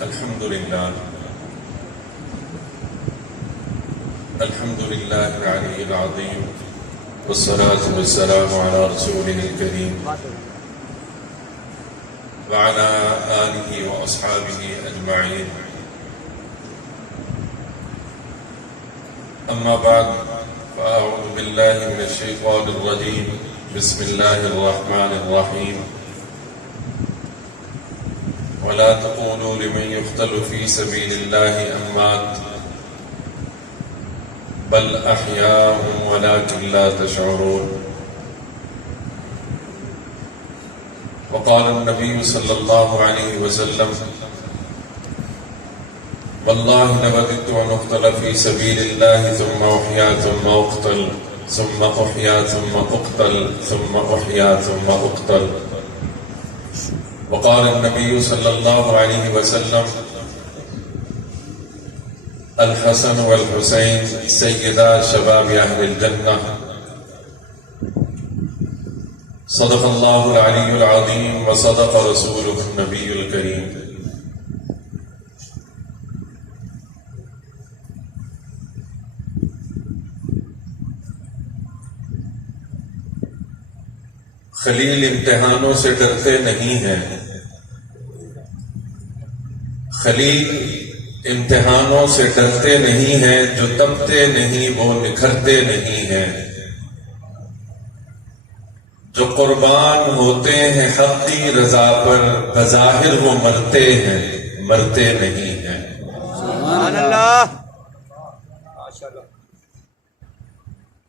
الحمد لله العلي العظيم، والصلاة والسلام على رسوله الكريم وعلى آله وأصحابه أجمعين. أما بعد، فأعوذ بالله من الشيطان الرجيم. بسم الله الرحمن الرحيم. ولا تقولوا لمن يقتل في سبيل الله أموات بل أحياء ولكن لا تشعرون. وقال النبي صلى الله عليه وسلم: والله لوددت أن أقتل في سبيل الله ثم أحيا ثم أقتل ثم أحيا ثم أقتل ثم أحيا ثم أقتل. وقال النبي صلى الله عليه وسلم: الحسن والحسين سيدا شباب أهل الجنة. صدق الله العلي العظيم وصدق رسوله النبي الكريم. خلیل امتحانوں سے ڈرتے نہیں ہیں، خلیل امتحانوں سے ڈرتے نہیں ہیں، جو تپتے نہیں وہ نکھرتے نہیں ہیں، جو قربان ہوتے ہیں حق کی رضا پر بظاہر وہ مرتے ہیں، مرتے نہیں ہیں. سبحان اللہ.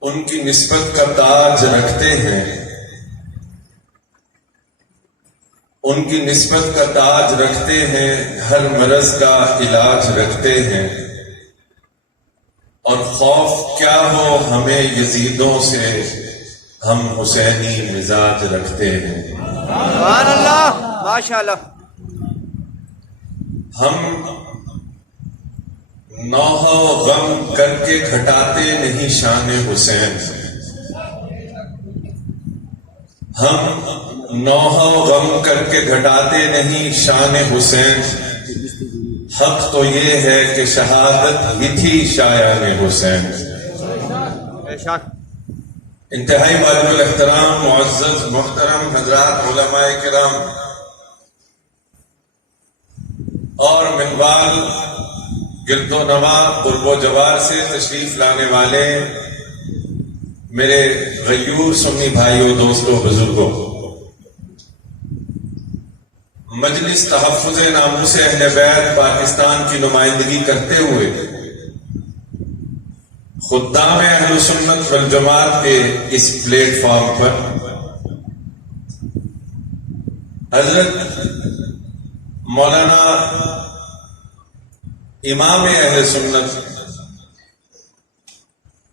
ان کی نسبت کا تاج رکھتے ہیں، ان کی نسبت کا تاج رکھتے ہیں، ہر مرض کا علاج رکھتے ہیں، اور خوف کیا ہو ہمیں یزیدوں سے، ہم حسینی مزاج رکھتے ہیں. سبحان اللہ. ماشاءاللہ. ہم نوح و غم کر کے گھٹاتے نہیں شان حسین، ہم نوح و غم کر کے گھٹاتے نہیں شان حسین. حق تو یہ ہے کہ شہادت ہی تھی شایان حسین. بے شک. انتہائی واجب الاحترام معزز محترم حضرات علماء کرام اور منوال گرد و نواح قرب و جوار سے تشریف لانے والے میرے غیور سنی بھائیوں، دوستوں، بزرگوں، مجلس تحفظ ناموس اہل بیت پاکستان کی نمائندگی کرتے ہوئے خدام اہل سنت والجماعت کے اس پلیٹ فارم پر حضرت مولانا امام اہل سنت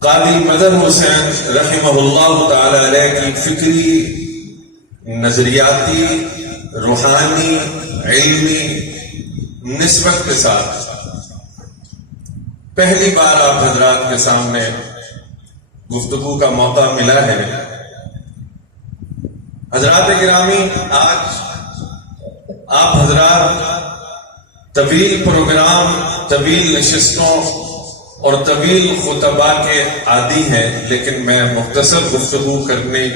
قاضی مدر حسین رحمہ اللہ تعالی علیہ کی فکری، نظریاتی، روحانی، علمی نسبت کے ساتھ پہلی بار آپ حضرات کے سامنے گفتگو کا موقع ملا ہے. حضرات گرامی، آج آپ حضرات طویل پروگرام، طویل نشستوں اور طویل خطبہ کے عادی ہیں، لیکن میں مختصر گفتگو کرنے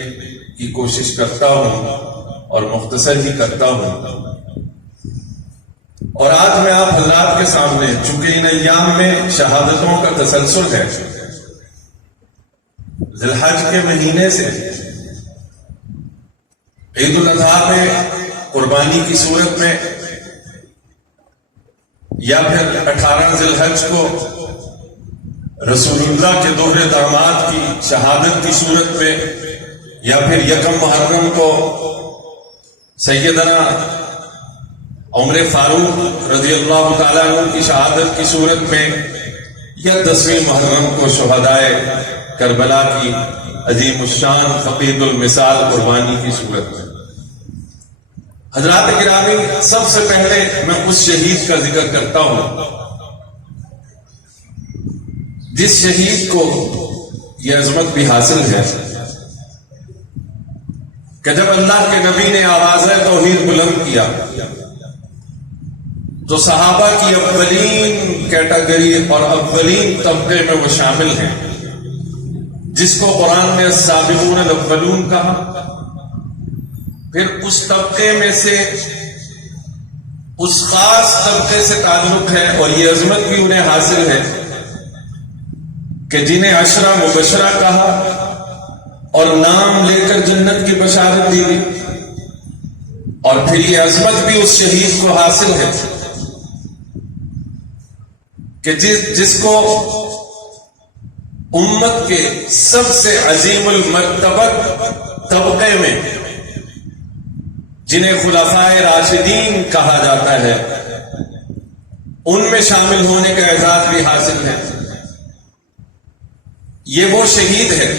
کی کوشش کرتا ہوں اور مختصر ہی کرتا ہوں. اور آج میں آپ حضرات کے سامنے، چونکہ ان ایام میں شہادتوں کا تسلسل ہے، ذی الحج کے مہینے سے عید الاضحیٰ پہ قربانی کی صورت میں، یا پھر 18 ذی الحج کو رسول اللہ کے دوہرے داماد کی شہادت کی صورت میں، یا پھر 1 محرم کو سیدنا عمر فاروق رضی اللہ تعالیٰ عنہ کی شہادت کی صورت میں، یا 10ویں محرم کو شہدائے کربلا کی عظیم الشان فقید المثال قربانی کی صورت میں. حضرات گرامی، سب سے پہلے میں اس شہید کا ذکر کرتا ہوں جس شہید کو یہ عظمت بھی حاصل ہے کہ جب اللہ کے نبی نے آواز توحید بلند کیا تو صحابہ کی اولین کیٹیگری اور اولین طبقے میں وہ شامل ہیں، جس کو قرآن نے السابقون الاولون کہا۔ پھر اس طبقے میں سے اس خاص طبقے سے تعلق ہے، اور یہ عظمت بھی انہیں حاصل ہے کہ جنہیں عشرہ مبشرہ کہا اور نام لے کر جنت کی بشارت دی گئی، اور پھر یہ عظمت بھی اس شہید کو حاصل ہے کہ جس کو امت کے سب سے عظیم المرتبت طبقے میں، جنہیں خلفائے راشدین کہا جاتا ہے، ان میں شامل ہونے کا اعزاز بھی حاصل ہے۔ یہ وہ شہید ہے۔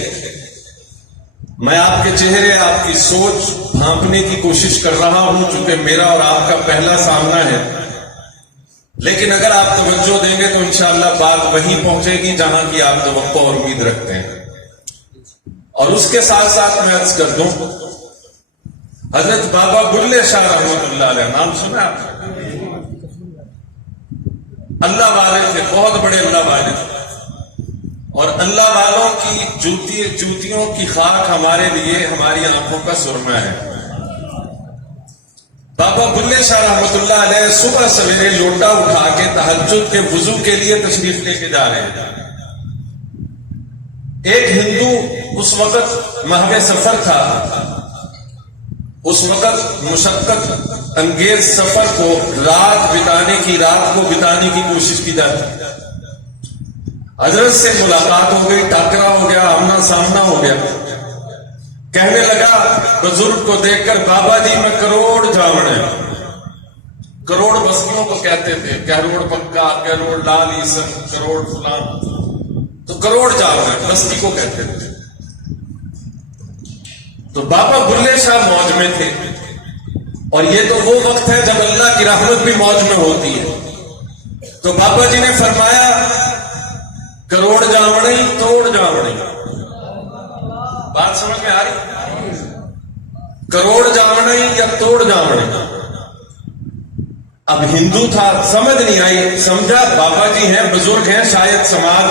میں آپ کے چہرے، آپ کی سوچ بھانپنے کی کوشش کر رہا ہوں، چونکہ میرا اور آپ کا پہلا سامنا ہے، لیکن اگر آپ توجہ دیں گے تو انشاءاللہ بات وہیں پہنچے گی جہاں کی آپ توقع اور امید رکھتے ہیں۔ اور اس کے ساتھ ساتھ میں عرض کر دوں، حضرت بابا بلے شاہ رحمۃ اللہ علیہ، نام سنا آپ نے؟ اللہ والے تھے، بہت بڑے اللہ والے تھے، اور اللہ والوں کی جوتیوں کی خاک ہمارے لیے ہماری آنکھوں کا سرما ہے۔ بابا بلے شاہ رحمۃ اللہ علیہ صبح سویرے لوٹا اٹھا کے تہجد کے وضو کے لیے تشریف لے کے جا رہے ہیں۔ ایک ہندو اس وقت محو سفر تھا، اس وقت مشقت انگیز سفر کو رات کو بتانے کی کوشش کی جاتی۔ حضرت سے ملاقات ہو گئی، ٹاکرا ہو گیا، آمنا سامنا ہو گیا۔ کہنے لگا بزرگ کو دیکھ کر، بابا جی میں کروڑ جاوڑ ہے۔ کروڑ بستیوں کو کہتے تھے، کروڑ پکا، کروڑ لال عیسن، کروڑ فلان، تو کروڑ جاوڑ بستی کو کہتے تھے۔ تو بابا بلے شاہ موج میں تھے، اور یہ تو وہ وقت ہے جب اللہ کی رحمت بھی موج میں ہوتی ہے۔ تو بابا جی نے فرمایا، کروڑ جاوڑی توڑ جاوڑی۔ بات سمجھ میں آ رہی؟ کروڑ جاوڑی یا توڑ جاوڑی؟ اب ہندو تھا، سمجھ نہیں آئی، سمجھا بابا جی ہیں، بزرگ ہیں، شاید سماج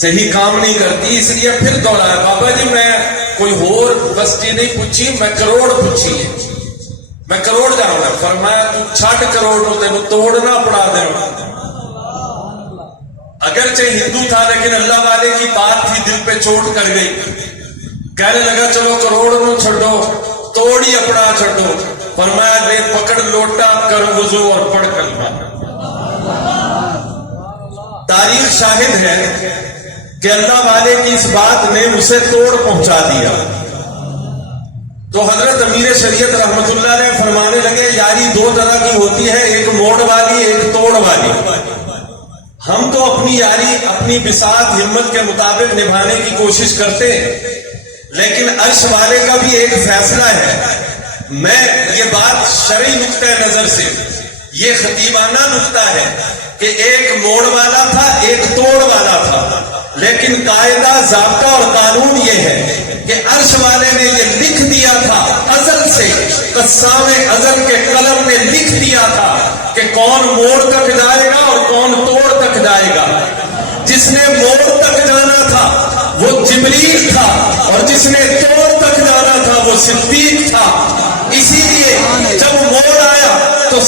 صحیح کام نہیں کرتی، اس لیے پھر دوڑایا، بابا جی میں کوئی اور بستی نہیں پوچھی، میں کروڑ پوچھی ہے، میں کروڑ جاوڑا۔ فرمایا تو چھٹ کروڑ نو تینوں توڑنا پڑا دے۔ اگرچہ ہندو تھا لیکن اللہ والے کی بات تھی، دل پہ چوٹ کر گئی۔ کہنے لگا چلو کروڑ نو چھڑو، توڑی اپنا چھڑو۔ فرمایا لے پکڑ لوٹا، کر وضو اور پڑھ کلمہ۔ تاریخ شاہد ہے کہ اللہ والے کی اس بات نے اسے توڑ پہنچا دیا۔ تو حضرت امیر شریعت رحمت اللہ علیہ فرمانے لگے، یاری دو طرح کی ہوتی ہے، ایک موڑ والی، ایک توڑ والی۔ ہم تو اپنی یاری اپنی بساط ہمت کے مطابق نبھانے کی کوشش کرتے ہیں، لیکن عرش والے کا بھی ایک فیصلہ ہے۔ میں یہ بات شرعی نقطہ نظر سے، یہ خطیبانہ نقطہ ہے کہ ایک موڑ والا تھا، ایک توڑ والا تھا، لیکن قاعدہ، ضابطہ اور قانون یہ ہے کہ عرش والے نے یہ لکھ دیا تھا ازل سے، قسام ازل کے قلم نے لکھ دیا تھا کہ کون موڑ تک جائے گا اور کون توڑ تک جائے گا۔ جس نے موڑ تک جانا تھا وہ جبریل تھا، اور جس نے توڑ تک جانا تھا وہ صدیق تھا۔ اسی لیے جب موڑ آیا تو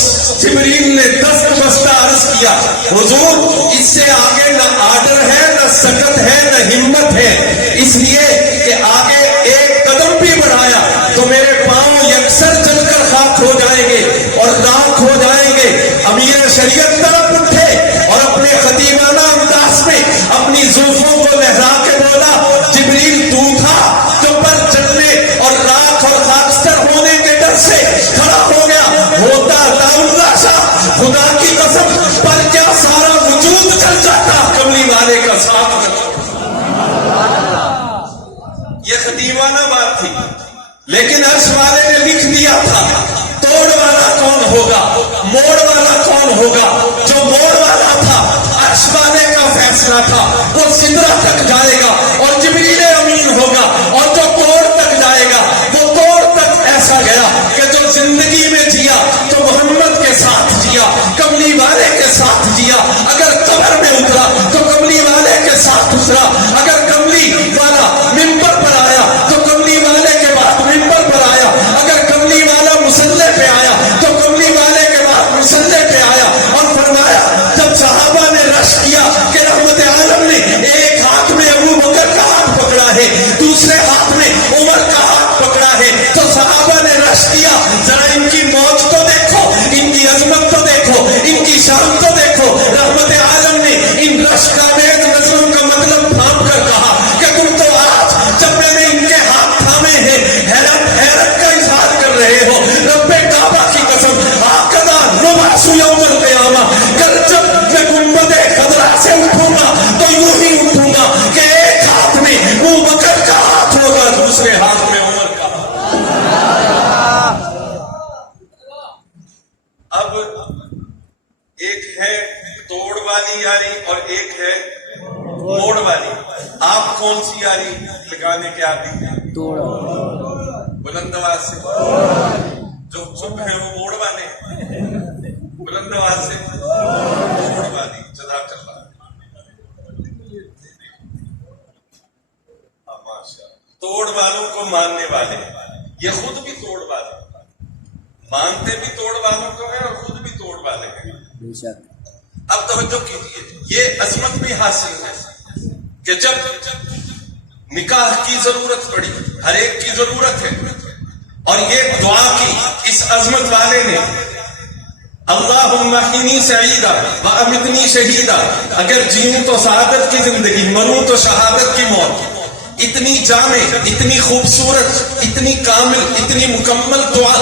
جبریل نے دست بستہ عرض کیا، حضور اس سے آگے نہ آرڈر ہے، نہ سکت ہے، نہ ہمت ہے، اس لیے کہ آگے ایک قدم بھی بڑھایا تو میرے پاؤں یکسر چل کر خاک ہو جائیں گے اور راکھ ہو جائیں گے۔ امیر شریعت طرف اٹھے اور اپنے خطیبانہ انداز میں اپنی زلفوں کو لہرا کے بولا، جبریل تو تھا جو پر چلنے اور راکھ اور خاکستر ہونے کے ڈر سے کھڑا ہو گیا، ہوتا اللہ شاہ خدا کی قسم پر کیا سارا وجود چل جاتا کملی والے کا ساتھ۔ یہ خطیبانہ بات تھی، لیکن عرش والے نے لکھ دیا تھا توڑ والا کون ہوگا، موڑ والا کون ہوگا۔ جو موڑ والا تھا عرش والے کا فیصلہ تھا، وہ سدرہ تک جائے گا اور جبریل امین ہوگا، اور جو توڑ تک جائے گا وہ توڑ تک ایسا گیا کہ جو زندگی میں جیا تو محمد کے ساتھ جیا، اب ایک ہے توڑ والی یاری اور ایک ہے موڑ والی. آپ کون سی یاری لگانے کے عادی ہیں؟ بلند آواز سے. جو چپ ہیں وہ موڑ والے ہیں. بلند آواز سے موڑ والی. جزاک اللہ. توڑ والوں کو ماننے والے, یہ خود بھی توڑ والے, مانتے بھی توڑ والوں کو ہیں اور خود بھی توڑ والے ہیں. اب توجہ کیجیے, یہ عظمت بھی حاصل ہے کہ جب نکاح کی ضرورت پڑی, ہر ایک کی ضرورت ہے, اور یہ دعا کی اس عظمت والے نے, اللہم احینی سعیدہ وامتنی شہیدہ, اگر جیوں تو سعادت کی زندگی, مروں تو شہادت کی موت. اتنی جامع, اتنی خوبصورت, اتنی کامل, اتنی مکمل دعا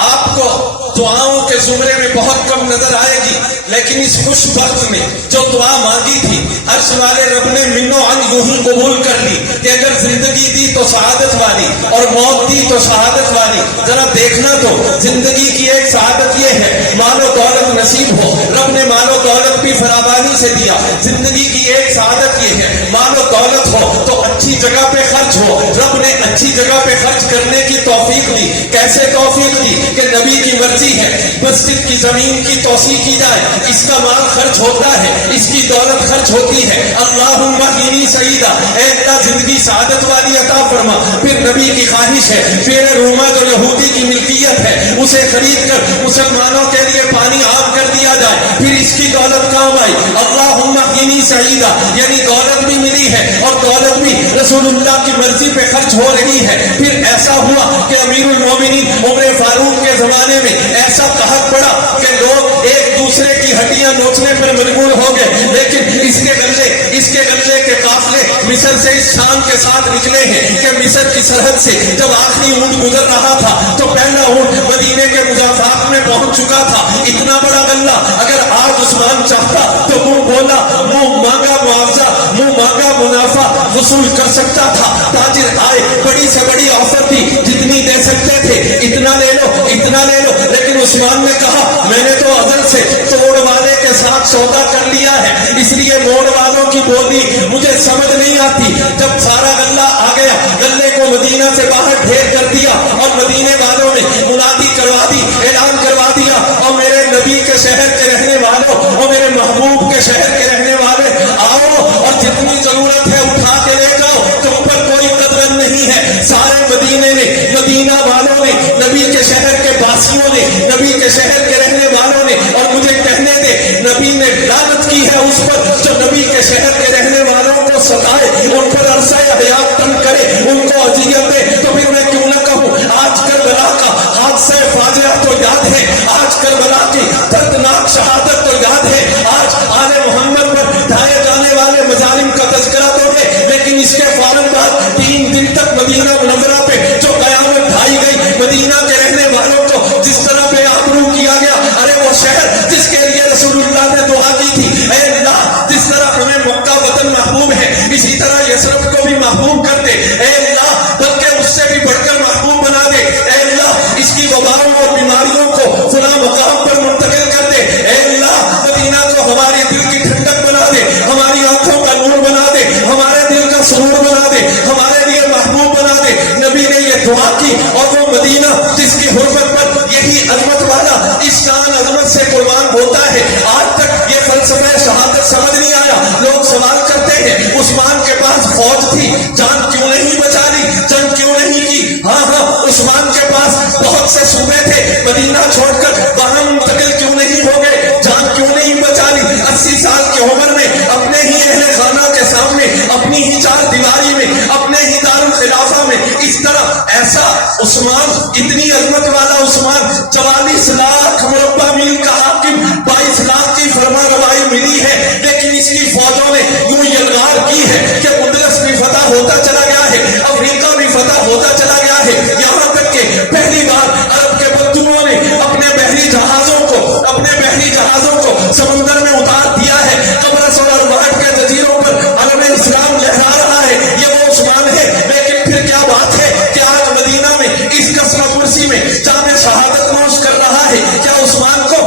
آپ کو دعاؤں کے زمرے میں بہت کم نظر آئے گی, لیکن اس خوش وقت میں جو دعا مانگی تھی عرش والے رب نے منو عن یوں ہی قبول کر لی کہ اگر زندگی دی تو سعادت والی اور موت دی تو شہادت والی. ذرا دیکھنا تو, زندگی کی ایک سعادت یہ ہے مال و دولت نصیب ہو, رب نے مال و دولت بھی فراوانی سے دیا. زندگی کی ایک سعادت یہ ہے مال و دولت ہو تو اچھی جگہ پہ خرچ ہو, رب نے اچھی جگہ پہ خرچ کرنے کی توفیق دی. کیسے توفیق دی کہ نبی کی مرضی ہے مسجد کی زمین کی توسیع کی جائے, اس کا مال خرچ ہوتا ہے, اس کی دولت خرچ ہوتی ہے. اللہم احینی سعیدہ, اے اللہ زندگی سعادت والی عطا فرما. پھر نبی کی خواہش ہے پیر روما جو یہودی کی ملکیت ہے اسے خرید کر مسلمانوں کے لیے پانی عام کر دیا جائے, پھر اس کی دولت کام آئی. اللہم احینی سعیدہ, یعنی دولت بھی ملی ہے اور دولت بھی رسول اللہ کی مرضی پہ خرچ ہو رہی ہے. پھر ایسا ہوا کہ امیر المومنین عمر فاروق کے زمانے میں ایسا قحط پڑا کہ لوگ ایک دوسرے کی ہڈیاں نوچنے پر مجبور ہو گئے, لیکن اس کے گلے کے قافلے مصر سے اس شان کے ساتھ نکلے ہیں کہ مصر کی سرحد سے جب آخری اونٹ گزر رہا تھا تو پہلا اونٹ مدینے کے مضافات میں پہنچ چکا تھا. اتنا بڑا غلہ اگر آج عثمان چاہتا تو منہ بولا, منہ مانگا معاوضہ, منہ مانگا منافع وصول کر سکتا تھا. تاجر آئے, بڑی سے بڑی آفر دی, جتنی دے سکتے تھے اتنا لے لو, اتنا لے لو. لیکن عثمان نے کہا میں نے تو ازل سے توڑ والے کے ساتھ سودا کر لیا ہے, اس لیے موڑ والوں کی بولی مجھے سمجھ نہیں آتی. جب سارا غلہ آ گیا, غلے کو مدینہ سے باہر ڈھیر کر دیا اور مدینے والوں نے منادی کروا دی, اعلان کروا دیا, اور میرے نبی کے شہر کے رہنے والوں اور میرے محبوب کے شہر کے رہنے والے آؤ اور جتنی ضرورت ہے اٹھا کے لے جاؤ, تم پر کوئی قدر نہیں ہے. سارے مدینے نے, مدینہ والوں نے, نبی کے شہر کے باسیوں نے, نبی کے شہر کے رہنے والوں نے, اور مجھے کہنے دے نبی نے لعنت کی ہے اس پر جو نبی کے شہر کے رہنے والوں کو ستائے, ان پر عرصہ حیات تنگ کرے, ان کو اذیت دے. تو پھر میں کیوں نہ کہوں آج کربلا کا حادثہ فاجعہ تو یاد ہے, آج کربلا کی دردناک شہادت تو یاد ہے, آج آل محمد پر ڈھائے جانے والے مظالم کا تذکرہ تو ہے, لیکن اس کے فوراً بعد 3 دن تک مدینہ منورہ پہ جو قیامت ڈھائی گئی, مدینہ کے رہنے والوں کو جس طرح بے آبرو کیا گیا. ارے وہ شہر جس کے لیے رسول اللہ نے دعا کی تھی, اے اللہ جس طرح ہمیں مکہ وطن محبوب ہے اسی طرح یثرب کو بھی محبوب کر دے, اے اللہ بلکہ اس سے بھی بڑھ کر محبوب بنا دے, اے اللہ اس کی وباؤں اور بیماریوں کو فلاں مقام پر منتقل کر دے, اے اللہ مدینہ کو ہمارے دل کی ٹھنڈک بنا دے, ہماری آنکھوں کا نور بنا دے, ہمارے دل کا سرور بنا دے, ہمارے لیے محبوب بنا دے. نبی نے یہ دعا کی اور وہ مدینہ جس کی حرمت پر یہی عظمت والا اس شان عظمت سے قربان ہوتا ہے. آج تک یہ فلسفہ شہادت سمجھ نہیں آیا. لوگ سوال کرتے ہیں عثمان کے پاس فوج تھی, جان کیوں نہیں بچا لی, جنگ کیوں نہیں کی. ہاں عثمان کے پاس بہت سے صوبے تھے, مدینہ چھوڑ کر وہاں منتقل کیوں نہیں ہو گئے, جان کیوں نہیں بچا لی. 80 سال کی عمر میں اپنے ہی اہل خانہ کے سامنے, اپنی ہی 4 دیواری میں, اپنے ہی دارالخلافہ میں اس طرح ایسا عثمان, اتنی عظمت والا عثمان, 44 لاکھ مربع میل کا حاکم, 22 لاکھ کی فرما روائی ملی ہے, لیکن اس کی فوجوں نے یوں یلغار کی ہے کہ اندلس بھی فتح ہوتا چلا گیا ہے, افریقہ بھی فتح ہوتا چلا گیا ہے, یہاں تک کہ پہلی بار عرب کے بدوؤں نے اپنے بحری جہازوں کو سمندر میں اتار دیا ہے. قبرص اور ارواح کے جزیروں پر علم اسلام لہرا رہا ہے, یہ وہ عثمان ہے. لیکن پھر کیا بات ہے کہ آج مدینہ میں اس قصر کرسی میں جامع شہادت نوش کر رہا ہے. کیا عثمان کو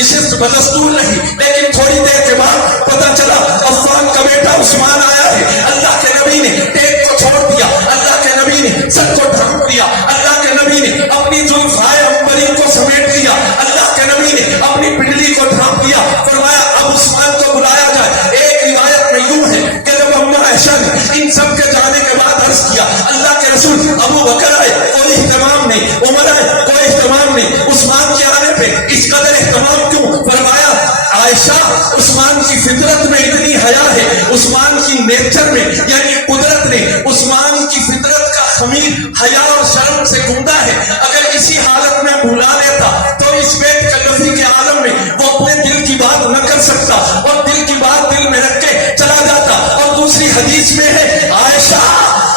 نشست بدستور رہی، لیکن تھوڑی دیر کے بعد پتہ چلا عفان کا بیٹا عثمان آیا ہے. اللہ کے نبی نے ٹیک کو چھوڑ دیا، اللہ کے نبی نے سر کو ڈھانپ لیا، اللہ کے نبی نے اپنی زلفائے عنبری کو سمیٹ لیا، اللہ کے نبی نے اپنی پنڈلی کو ڈھانپ لیا. فرمایا اب عثمان کو بلایا جائے. ایک روایت میں یوں ہے کہ جب اما عائشہ نے ان سب کے جانے کے بعد عرض کیا اللہ کے رسول ابو بکر آئے کوئی اہتمام نہیں، عمر آئے کوئی اہتمام نہیں، عثمان کے آنے پہ اس قدر اہتمام کیوں؟ فرمایا عائشہ عثمان کی فطرت میں اتنی حیا ہے، عثمان کی نیچر میں یعنی قدرت نے عثمان کی فطرت کا خمیر حیا اور شرم سے ڈھونڈا ہے. اگر اسی حالت میں بھلا لیتا تو اس بے تکلفی کے عالم میں وہ اپنے دل کی بات نہ کر سکتا اور دل کی بات دل میں رکھ کے چلا جاتا. اور دوسری حدیث میں ہے عائشہ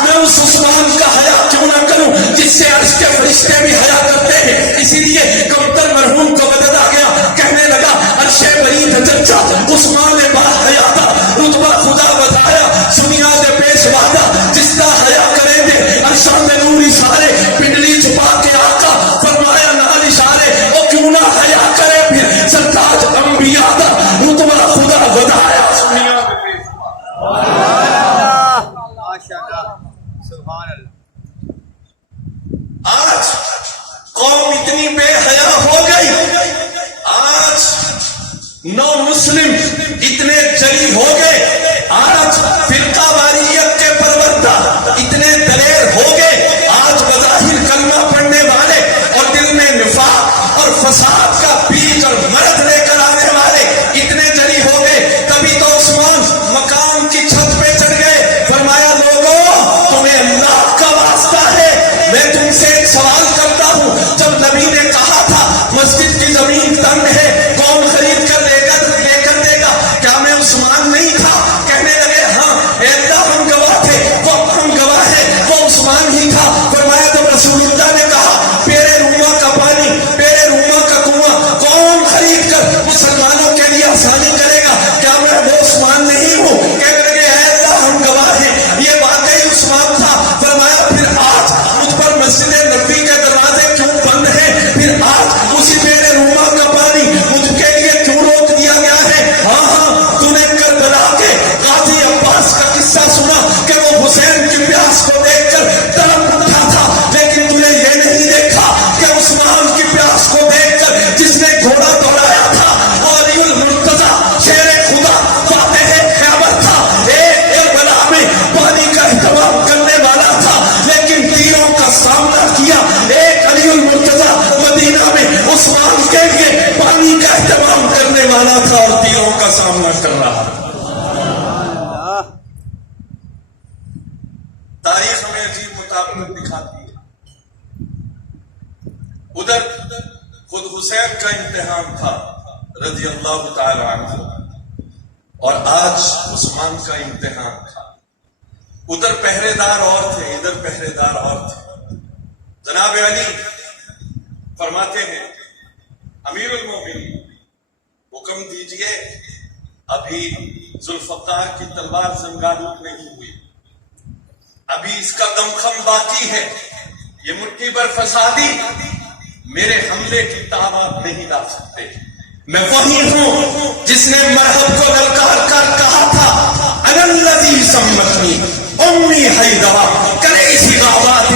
میں اس عثمان کا حیا کیوں نہ کروں جس سے عرش کے فرشتے بھی حیا کرتے ہیں. اسی لیے کمتر مرحوم کو بدلا گیا، کہنے لگا عرش برید چچا عثمان با حیا تھا، رتبہ خدا بتایا سنیاد پیش وعدہ جس کا حیا کریں گے عرشاں میں نور اشارے پنڈلی چھپا کے آقا فرمایا نال اشارے وہ کیوں نہ حیا کرے پھر سرتاج انبیاء دا رتبہ خدا بتایا سنیاد پیش ماشاءاللہ سبحان اللہ. آج قوم اتنی بے حیا ہو گئی، آج نو مسلم اتنے جری ہو گئے، آج فرقہ واریت کے پروردہ اتنے دلیر ہو گئے، آج بظاہر کلمہ پڑھنے والے اور دل میں نفاق اور فساد کا بیج اور مرض لے کر آنے والے اتنے جری ہو گئے. کبھی تو عثمان مقام کی چھت پہ چڑھ گئے، فرمایا لوگوں تمہیں اللہ کا واسطہ ہے میں تم سے ایک سوال کرتا ہوں. جب نبی نے کہا تھا مسجد کی زمین تنگ ہے کون خرید کر لے کر دے گا، کیا میں عثمان نہیں تھا؟ کہنے لگے ہاں اے اللہ ہم گواہ تھے، وہ ہم گواہ ہے وہ عثمان ہی تھا. فرمایا جب رسول اللہ نے کہا پیرے روما کا پانی پیرے روما کا کنواں کون خرید کر مسلمانوں کے لیے آسانی کرے گا، کیا میں وہ عثمان نہیں ہوں؟ کہنے لگے اے اللہ ہم گواہ ہیں یہ واقعی عثمان تھا. فرمایا پھر آج مجھ پر مسجد نبی کے دروازے کیوں بند ہیں؟ پھر آج اسی میرے روما کا پانی مجھ کے لیے کیوں روک دیا گیا ہے؟ ہاں تو نے کربلا کے غازی عباس کا قصہ سنا کہ وہ حسین کی پیاس کو دیکھ کر تڑپ اٹھا تھا، لیکن تو نے یہ نہیں دیکھا کہ عثمان کی پیاس کو دیکھ کر جس نے گھوڑا دوڑایا تھا وہ علی المرتضی شیر خدا فاتح خیبر تھا، ایک کربلا میں پانی کا اہتمام کرنے والا تھا لیکن تیروں کا سامنا کیا. ایک علی المرتضی مدینہ میں عثمان کے لیے پانی کا اہتمام کرنے والا تھا اور تیروں کا سامنا کر رہا تھا. تاریخ ہمیں عجیب مطابقت دکھاتی ہے. ادھر خود حسین کا امتحان تھا رضی اللہ تعالی عنہ اور آج عثمان کا امتحان تھا. ادھر پہرے دار اور تھے ادھر پہرے دار اور تھے. جناب علی فرماتے ہیں امیر المومنین حکم دیجئے ابھی ذوالفقار کی تلوار زنگارود نہیں ہوئی، ابھی اس کا دمخم باقی ہے، یہ مٹھی پر فسادی میرے حملے کی دعوت نہیں لا سکتے. میں وہی ہوں جس نے مرحب کو للکار کر کہا تھا انا الذی سمتنی امی حیدرا کریسی غابات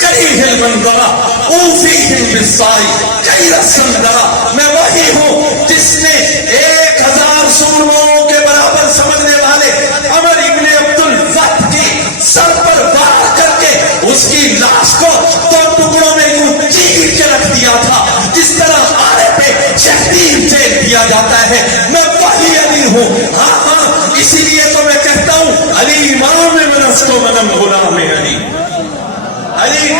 کریہ المنظرا اوفیہم بالصائی کیر السندرا. میں وہی ہوں جس نے 1000 سورموں کے برابر سمجھنے والے عمر ابن عبد الوقت کی سر پر وار کر کے اس کی لاش کو 2 ٹکڑوں میں یوں چیر کے رکھ دیا تھا جس طرح آرے پہ شہدید پھینک دیا جاتا ہے. میں وہی علی ہوں. ہاں اسی لیے تو میں کہتا ہوں علی امام منست و منم غلام علی. علی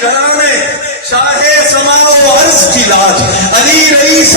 گھرانے شاہ سما و عرض کی لاج، علی رئیس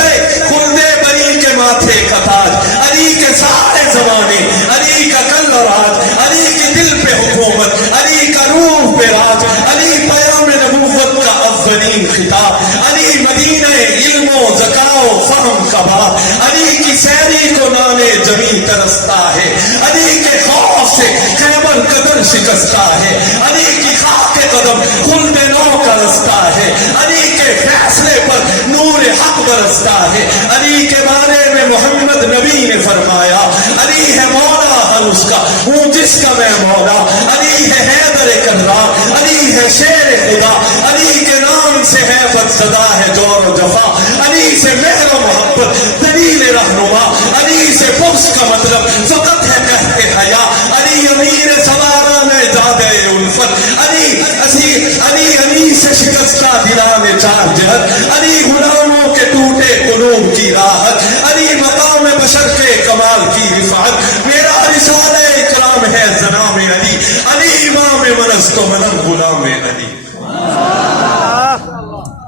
خلد بری کے ماتھے کا تاج، علی کے سارے زمانے، علی کا کل اور آج، علی کے دل پہ حکومت، علی کا روح پہ راج، علی پیام نبوت کا اولین خطاب، علی مدینہ علم و ذکا و فہم کا باغ، علی کی سیری کو نانے جمی ترستا ہے، علی کے خوف سے خیبر قدر شکستہ ہے، علی کی خاک قدم خلد نو کا رستہ ہے، علی کے فیصلے پر نور حق برستا ہے۔ علی کے بارے میں محمد نبی نے فرمایا علی ہے مولا ہر اس کا، ہوں جس کا میں مولا۔ علی ہے حیدر کرار، علی ہے شیر خدا، علی کے نام سے ہے بدزدہ ہے جور و جفا، علی سے مہر و محبت دلیل رہنما، علی سے بغض کا مطلب فقط ہے قہر حیا، علی امیر سوارا میں زادہ الفت، علی سے شکستہ دلانے چار جہت، علی غلاموں کے ٹوٹے قلوب کی راحت، علی مقام بشر کے کمال کی رفعت، میرا رسالہ اکرام ہے جناب علی، علی امام منست و منم غلام علی۔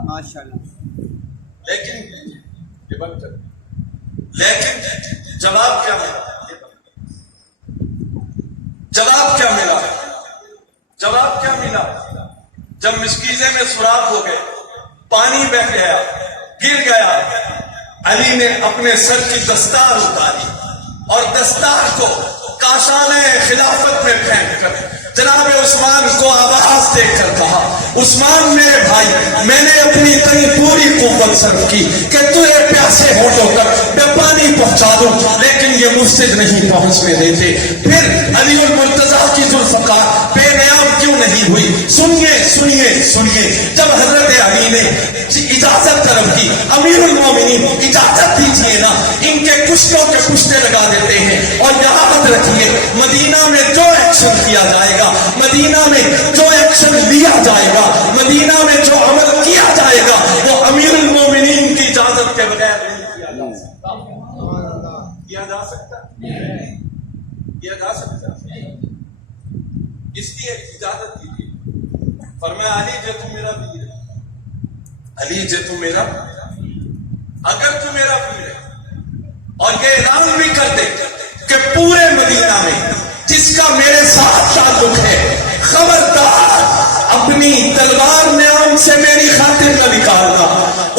ماشاءاللہ۔ لیکن جواب کیا ملا؟ جواب کیا ملا؟ جواب کیا ملا؟ جب مشکیزے میں سوراخ ہو گئے، پانی بہ گیا، گر گیا، علی نے اپنے سر کی دستار اتاری اور دستار کو کاشانِ خلافت میں پھینک کر جناب عثمان کو آواز دے کر کہا عثمان میرے بھائی، میں نے اپنی اتنی پوری قوت صرف کی کہ تجھے پیاسے ہونٹوں تک میں پانی پہنچا دوں، لیکن یہ مجھ سے نہیں پہنچنے دیتے۔ پھر علی المرتضیٰ کی ذوالفقار بے نیام کیوں نہیں ہوئی؟ سنیے، جب حضرت علی نے اجازت طلب کی، امیر المومنین اجازت دیجیے نا، ان کے کشتوں کے پشتے لگا دیتے ہیں، اور یاد رکھیے مدینہ میں جو ایکشن کیا جائے گا، مدینہ میں جو ایکشن لیا جائے گا، مدینہ میں جو عمل کیا جائے گا، وہ امیر المومنین کی اجازت کے بغیر نہیں کیا جا سکتا۔ کیا جا سکتا؟ کیا جا سکتا؟ اس لیے اجازت دیجیے۔ فرمایا علی جے تو میرا ویر ہے، علی جے تو میرا، اگر تو میرا ویر ہے، اور یہ اعلان بھی کر دے کہ پورے مدینہ میں جس کا میرے ساتھ تعلق ہے، خبردار اپنی تلوار نیام سے میری خاطر نہ نکالنا۔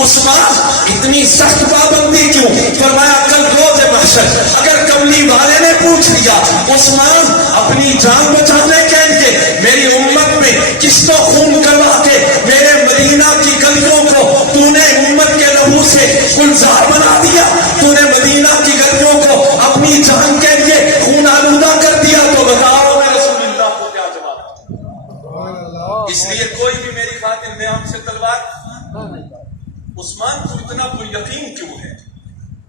عثمان اتنی سخت پابندی کیوں؟ فرمایا کل روز محشر اگر کملی والے نے پوچھ لیا عثمان اپنی جان بچانے کے لیے میری امت میں کس کو خون کروا کے میرے مدینہ کی گلیوں کو تو نے امت کے لہو سے گلزار بنا دیا، تو نے مدینہ کی گلیوں کو اپنی جان کے لیے خون آلودہ کر دیا، تو بتاؤ میں رسول اللہ کو کیا جواب؟ اس لیے کوئی بھی میری خاطر نیام سے تلوار۔ عثمان کو اتنا پر یقین کیوں ہے؟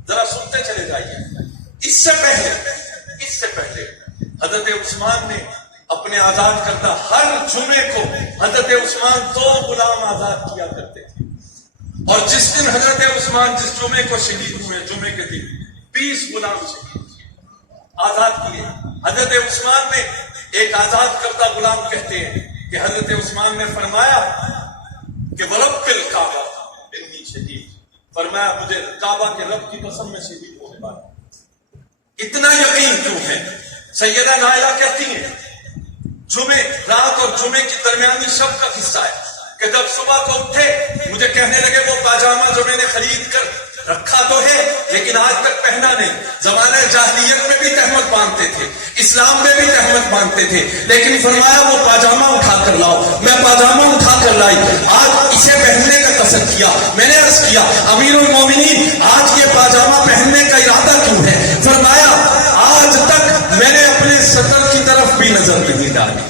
ذرا سنتے چلے جائیے۔ اس سے پہلے حضرت عثمان نے اپنے آزاد کردہ ہر جمعے کو حضرت عثمان 2 غلام آزاد کیا کرتے تھے، اور جس دن حضرت عثمان جس جمعے کو شہید ہوئے، جمعے کے دن 20 غلام شہید آزاد کیے۔ حضرت عثمان نے ایک آزاد کردہ غلام کہتے ہیں کہ حضرت عثمان نے فرمایا کہ ورب الکعبہ انی شہید، فرمایا مجھے کعبہ کے رب کی قسم میں شہید ہونے والا۔ اتنا یقین کیوں ہے؟ سیدہ نائلہ کہتی ہیں جمعے رات اور جمعے کی درمیانی شب کا قصہ ہے کہ جب صبح کو اٹھے مجھے کہنے لگے وہ پاجامہ جو میں نے خرید کر رکھا تو ہے لیکن آج تک پہنا نہیں۔ زمانہ جاہلیت میں بھی تہمت باندھتے تھے، اسلام میں بھی تہمت باندھتے تھے، لیکن فرمایا وہ پاجامہ اٹھا کر لاؤ۔ میں پاجامہ اٹھا کر لائی، آج اسے پہننے کا قصد کیا۔ میں نے عرض کیا امیر المومنین آج یہ پاجامہ پہننے کا ارادہ کیوں ہے؟ فرمایا آج تک میں نے اپنے سطر کی طرف بھی نظر نہیں ڈالی۔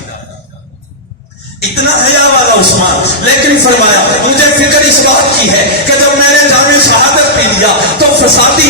اتنا حیا والا عثمان، لیکن فرمایا مجھے فکر اس بات کی ہے کہ جب میں نے جامع شہادت پی لیا تو فسادی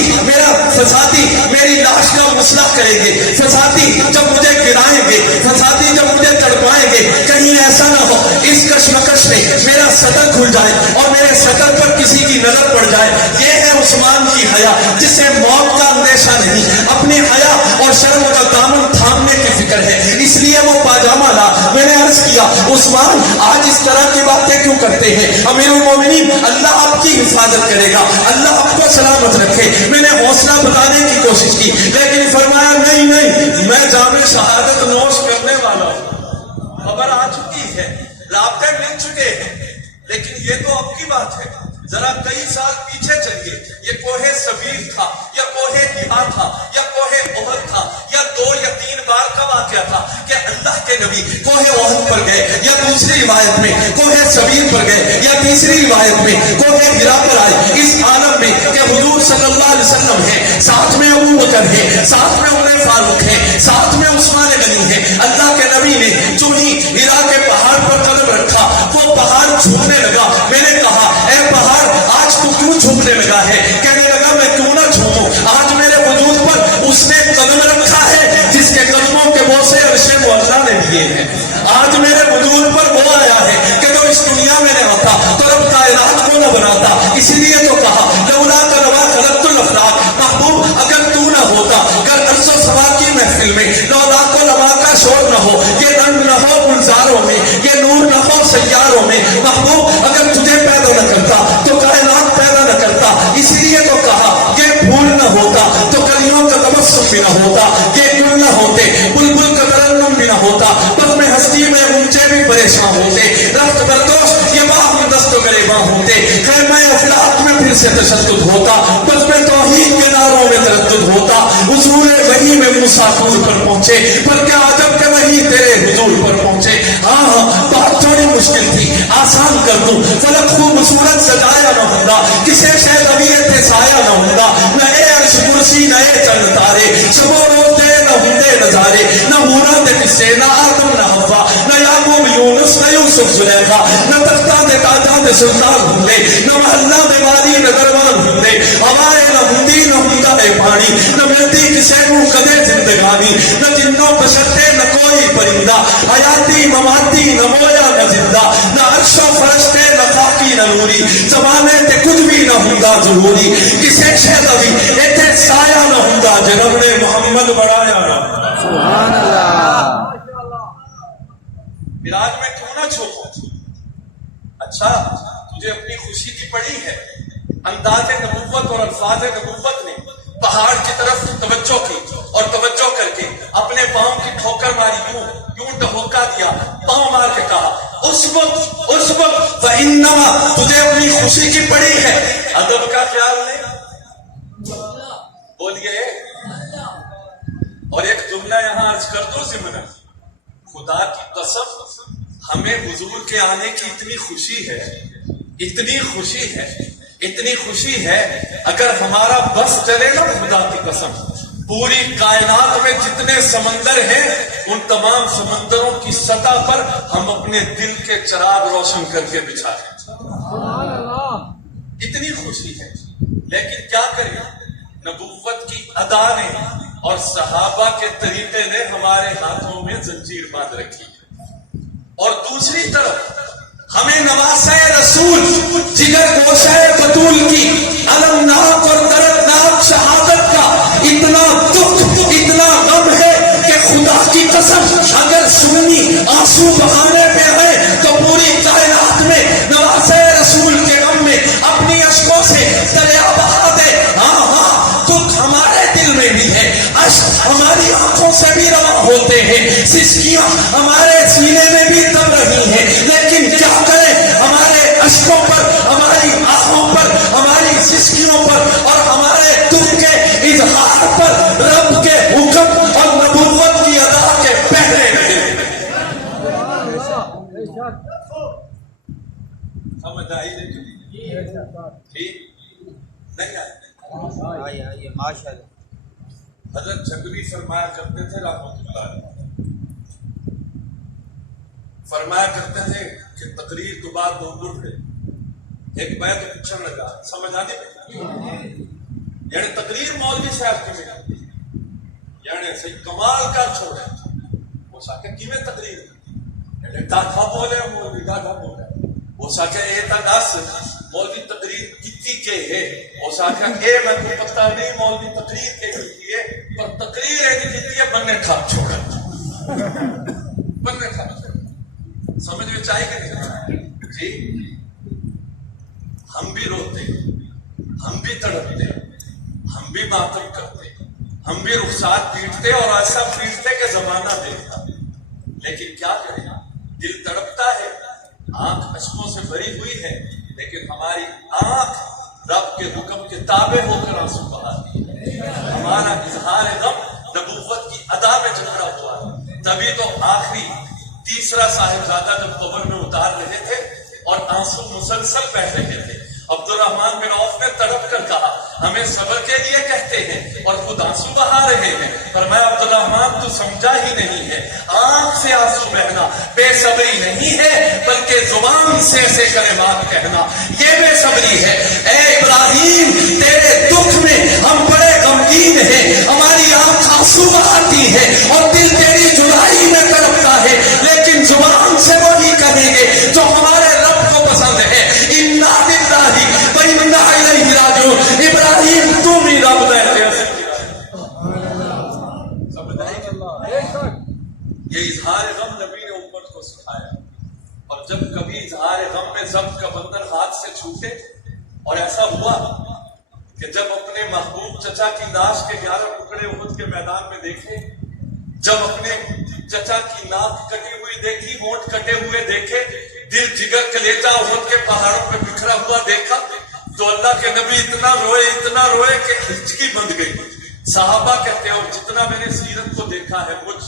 میری لاش کا مسئلہ کریں گے، فسادی جب مجھے گرائیں گے، فسادی جب مجھے تڑپائیں گے، کہیں ایسا نہ ہو اس کشمکش میں میرا سطر کھل جائے اور میرے سطر پر کسی کی نظر پڑ جائے۔ یہ ہے عثمان کی حیا جسے موت کا اندیشہ نہیں، اپنی حیا اور شرم کا دامن تھامنے کی فکر ہے، اس لیے وہ پاجامہ لا۔ میں نے عرض کیا عثمان آج اس طرح کی باتیں کیوں کرتے ہیں؟ امیر المومنین اللہ آپ کی حفاظت کرے گا، اللہ آپ کو سلامت رکھے۔ میں نے حوصلہ بتانے کی کوشش کی لیکن فرمایا نہیں، میں جامع شہادت نوش کرنے والا ہوں، خبر آ چکی ہے، رابطے مل چکے ہیں، لیکن یہ تو اب کی بات ہے، ذرا کئی سال پیچھے چلیے، یہ کوہ سبیر تھا یا کوہ ہیرا تھا یا کوہ احد تھا یا 2 یا 3 بار کا واقعہ تھا کہ اللہ کے نبی کوہ احد پر گئے، یا دوسری روایت میں کوہ سبیر پر گئے، یا تیسری روایت میں کوہ ہیرا پر آئے، اس عالم میں کہ حضور صلی اللہ علیہ وسلم ہیں، ساتھ میں ابو بکر ہیں، ساتھ میں عمر فاروق ہیں، ساتھ میں عثمان غنی ہیں۔ اللہ کے نبی نے جو ہی ہیرا کے پہاڑ پر قدم رکھا وہ پہاڑ جھکنے لگا۔ میں نے کہا اے پہاڑ آج تو کیوں جھکنے لگا ہے؟ کہنے لگا میں کیوں نہ جھکوں، آج میرے وجود پر اس نے قدم رکھا ہے جس کے قدموں کے بوسے عرش معلا نے دیے ہیں۔ آج میرے وجود پر وہ آیا ہے کہ جو اس دنیا میں نہ ہوتا تو رب کائنات کو نہ بناتا۔ اسی لیے تو کہا لولا کا روا خلقت الافلاق، محبوب اگر تو نہ ہوتا، اگر عرش و سما کی محفل میں لولا کو لما کا شور نہ ہو، یہ رنگ نہ ہو گلزاروں میں، یہ نور نہ ہو سیاروں میں، محبوب اگر تجھے پیدا نہ کرتا تو کائنات پیدا نہ کرتا۔ اسی لیے تو کہا یہ پھول نہ ہوتا تو کلیوں کا تبسم بھی نہ ہوتا، یہ گل نہ ہوتے بلبل کا ترنم بھی نہ ہوتا، بس میں ہستی میں اونچے بھی پریشان ہوتے، رفت بردوش یہ باہ دست و گریباں ہوتے، خیمہ افلاق میں پھر سے تشدد ہوتا، بس میں توحید کے ناروں میں تردد ہوتا۔ حضور وحی میں موسیٰ طور پر پہنچے، پر کیا عجب کہ وحی تیرے حضور پر پہنچے۔ ہاں بات تھوڑی مشکل تھی، آسان کر دوں، فلک خوبصورت سجایا نہ ہوگا، کسے شے طبیعت سایہ نہ ہوگا، نہ اے عرش کرسی نہ اے چند تارے، شب و روز دے نہ ہندے نظارے، نہ ہورا دے قصے نہ آدم نہ حوا، نہ یعقوب یونس نہ یوسف زلیخا، نہ تختہ دے تاجاں دے سلطان ہندے، نہ محلہ دے والی نہ دربان ہندے، ہوائے نہ ہندی نہ ہندا اے پانی، نہ ملتی کسے کو کدے زندگانی، نہ جنوں بشرتے نہ کوئی پرندہ، حیاتی مماتی نہ مویا نہ زندہ، نہ عرش و فرشتے نہ خاکی نہ نوری، زمانے تے کچھ بھی نہ ہندا ضروری، کسے شے دا بھی ایتھے سایہ نہ ہندا جنم نے محمد بڑھایا نہ۔ سبحان اللہ۔ معراج میں کیوں نہ چھوپو؟ اچھا تجھے اپنی خوشی کی پڑی ہے، انداز نبوت اور الفاظ نبوت نے پہاڑ کی طرف توجہ کی اور توجہ کر کے اپنے پاؤں کی ٹھوکر ماری، یوں ٹھوکا دیا، پاؤں مار کے کہا اس وقت فإنما، تجھے اپنی خوشی کی پڑی ہے، ادب کا خیال نہیں، بولیے۔ اور ایک جملہ یہاں عرض کر دو ضمن، خدا کی قسم ہمیں حضور کے آنے کی اتنی خوشی ہے، اتنی خوشی ہے، اتنی خوشی ہے، اگر ہمارا بس چلے نا خدا کی قسم، پوری کائنات میں جتنے سمندر ہیں ان تمام سمندروں کی سطح پر ہم اپنے دل کے چراغ روشن کر کے بچھا دیں۔ اتنی خوشی ہے، لیکن کیا کریں، نبوت کی ادا نے اور صحابہ کے طریقے نے ہمارے ہاتھوں میں زنجیر باندھ رکھی ہے، اور دوسری طرف ہمیں نواسہ رسول جگر گوشہ بطول کی المناک اور دردناک شہادت کا اتنا دکھ، اتنا غم ہے کہ خدا کی قسم اگر سنی آنسو بہانے پہ آئے تو پوری کائنات میں نواسہ رسول کے غم میں اپنی اشکوں سے دریا بہا دے۔ ہاں ہاں دکھ ہمارے دل میں بھی ہے، اشک ہماری آنکھوں سے بھی رواں ہوتے ہیں، سسکیاں ہمارے سینے میں بھی دب رہی ہیں، لیکن کیا کریں، ہمارے اشکوں پر، ہماری آنکھوں پر، ہماری سسکیوں پر اور ہمارے دکھ کے اظہار پر رب کے حکم اور نبوت کی ادا کے پہرے لگے۔ سمجھ آئی ٹھیک نہیں آئی؟ آئیے ماشاء اللہ۔ حضرت جھنگوی فرمایا کرتے تھے رحمۃ اللہ علیہ، فرمایا کرتے تھے کہ تقریر تو بعد دور ہے، ایک بیت پوچھنے لگا، سمجھ آ گئی؟ یعنی تقریر مولوی صاحب کی میں یعنی صحیح کمال کا چھوڑے، وہ ساکے کی میں تقریر یعنی داکھا بولے، مولوی داکھا بولے، وہ ساکے ایتا داس مولوی تقریر کتی کے ہے، وہ ساکے اے میں کو پتہ نہیں مولوی تقریر کے کتی ہے، پر تقریر ہے کتی ہے بننے کھاپ چھوڑا، بننے کھاپ چھوڑا۔ سمجھ میں چاہیے کہ نہیں جی؟ ہم بھی روتے، ہم بھی تڑپتے، ہم بھی ماتم کرتے، ہم بھی رخسار پیٹتے اور ایسا پیٹتے کہ زمانہ دیکھتا، لیکن کیا کریں، دل تڑپتا ہے، آنکھ اشکوں سے بھری ہوئی ہے، لیکن ہماری آنکھ رب کے حکم کے تابع ہو کر آنسو بہاتی ہے. ہمارا اظہار غم نبوت کی ادا میں جھگڑا ہوا ہے. تبھی تو آخری تیسرا صاحبزادہ جب قبر میں اتار رہے تھے اور آنسو مسلسل بہ رہے تھے, عبد الرحمن بن عوف نے تڑپ کر کہا ہمیں صبر کے لیے کہتے ہیں اور خود آنسو بہا رہے ہیں. فرمایا عبد الرحمن تو سمجھا ہی نہیں ہے, آنکھ سے آنسو بہنا بے صبری نہیں ہے بلکہ زبان سے ایسے کلمات کہنا یہ بے صبری ہے. اے ابراہیم تیرے دکھ میں ہم بڑے غمگین ہیں, ہماری آنکھ آنسو بہاتی ہے اور دل تیری جدائی میں تڑپتا ہے, لیکن زبان سے وہی کہیں گے جو ہمارے رب کو پسند ہے. انا للہ و انا الیہ راجعون. ابراہیم تم ہی رب ہے. یہ اظہار غم نبی نے امت کو سکھایا. اور جب کبھی اظہار غم میں ضبط کا بندر ہاتھ سے چھوٹے, اور ایسا ہوا کہ جب اپنے محبوب چچا کی لاش کے 11 ٹکڑے احد کے میدان میں دیکھے, جب اپنے چچا کی ناک کٹی ہوئی دیکھی, ہونٹ کٹے ہوئے دیکھے, دل جگر کلیجہ احد کے پہاڑوں پہ بکھرا ہوا دیکھا, تو اللہ کے نبی اتنا روئے کہ ہچکی بند گئی. صحابہ کہتے ہیں اور جتنا میں نے سیرت کو دیکھا ہے, مجھ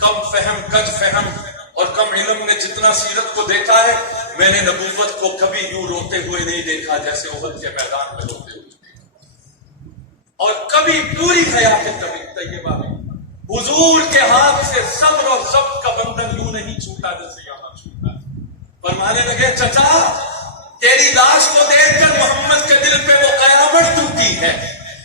کم فہم کج فہم اور کم علم نے جتنا سیرت کو دیکھا ہے, میں نے نبوت کو کبھی یوں روتے ہوئے نہیں دیکھا جیسے احد کے میدان میں روتے ہوئے. اور کبھی پوری حیات طیبہ میں حضور کے ہاتھ سے صبر اور ضبط کا بندھن یوں نہیں چھوٹا جیسے یہاں چھوٹا. فرمانے لگے چچا تیری لاش کو دیکھ کر محمد کے دل پہ وہ قیامت ٹوٹی ہے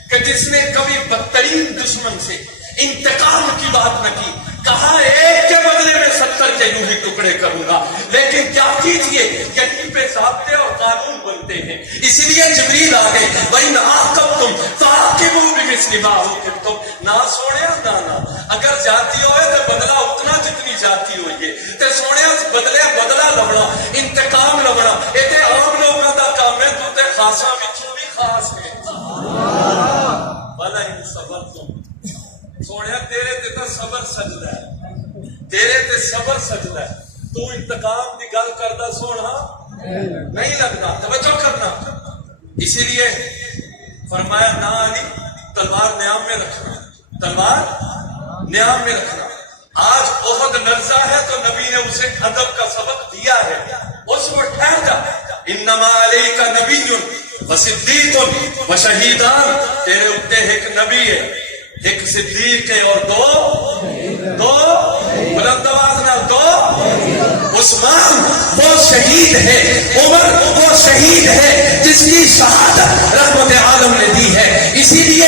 کہ جس نے کبھی بدترین دشمن سے انتقام کی بات نہ کی, کہا ایک کے بدلے میں 70 کے یوں ہی ٹکڑے کروں گا, لیکن کیا کیجیے یہیں پہ ضابطے اور قانون بنتے ہیں. اسی لیے جبریل آ گئے, وَإِنْ عَاقَبْتُمْ فَعَاقِبُوا بِمِثْلِ مَا عُوقِبْتُمْ. نہ سونے نہ اگر جاتی ہوئے تو بدلہ اتنا جتنی جاتی ہوئی ہے تے سونے بدلے بدلہ لبنا انتقام لبنا یہ تے عام لوگوں کا کام ہے, تو تے خاصا وچوں بھی خاص ہے. وَلَئِنْ صَبَرْتُمْ سونے تیرے تے تو صبر سجدہ ہے, تیرے تے صبر سجدہ ہے. تو انتقام دی گل کردا سونا نہیں لگتا, توجہ کرنا. اسی لیے فرمایا نہ علی تلوار نیام میں رکھنا, تلوار نیام میں رکھنا. آج احد لرزہ ہے تو نبی نے اسے ادب کا سبق دیا ہے, اس کو ٹھہر جا. انما علیک نبی و صدیق و شہیدان, تیرے اوپر ایک نبی ہے, ایک صدیق ہے اور دو بلند آواز نہ دو. عثمان وہ شہید ہے, عمر وہ شہید ہے جس کی شہادت رحمت عالم نے دی ہے. اسی لیے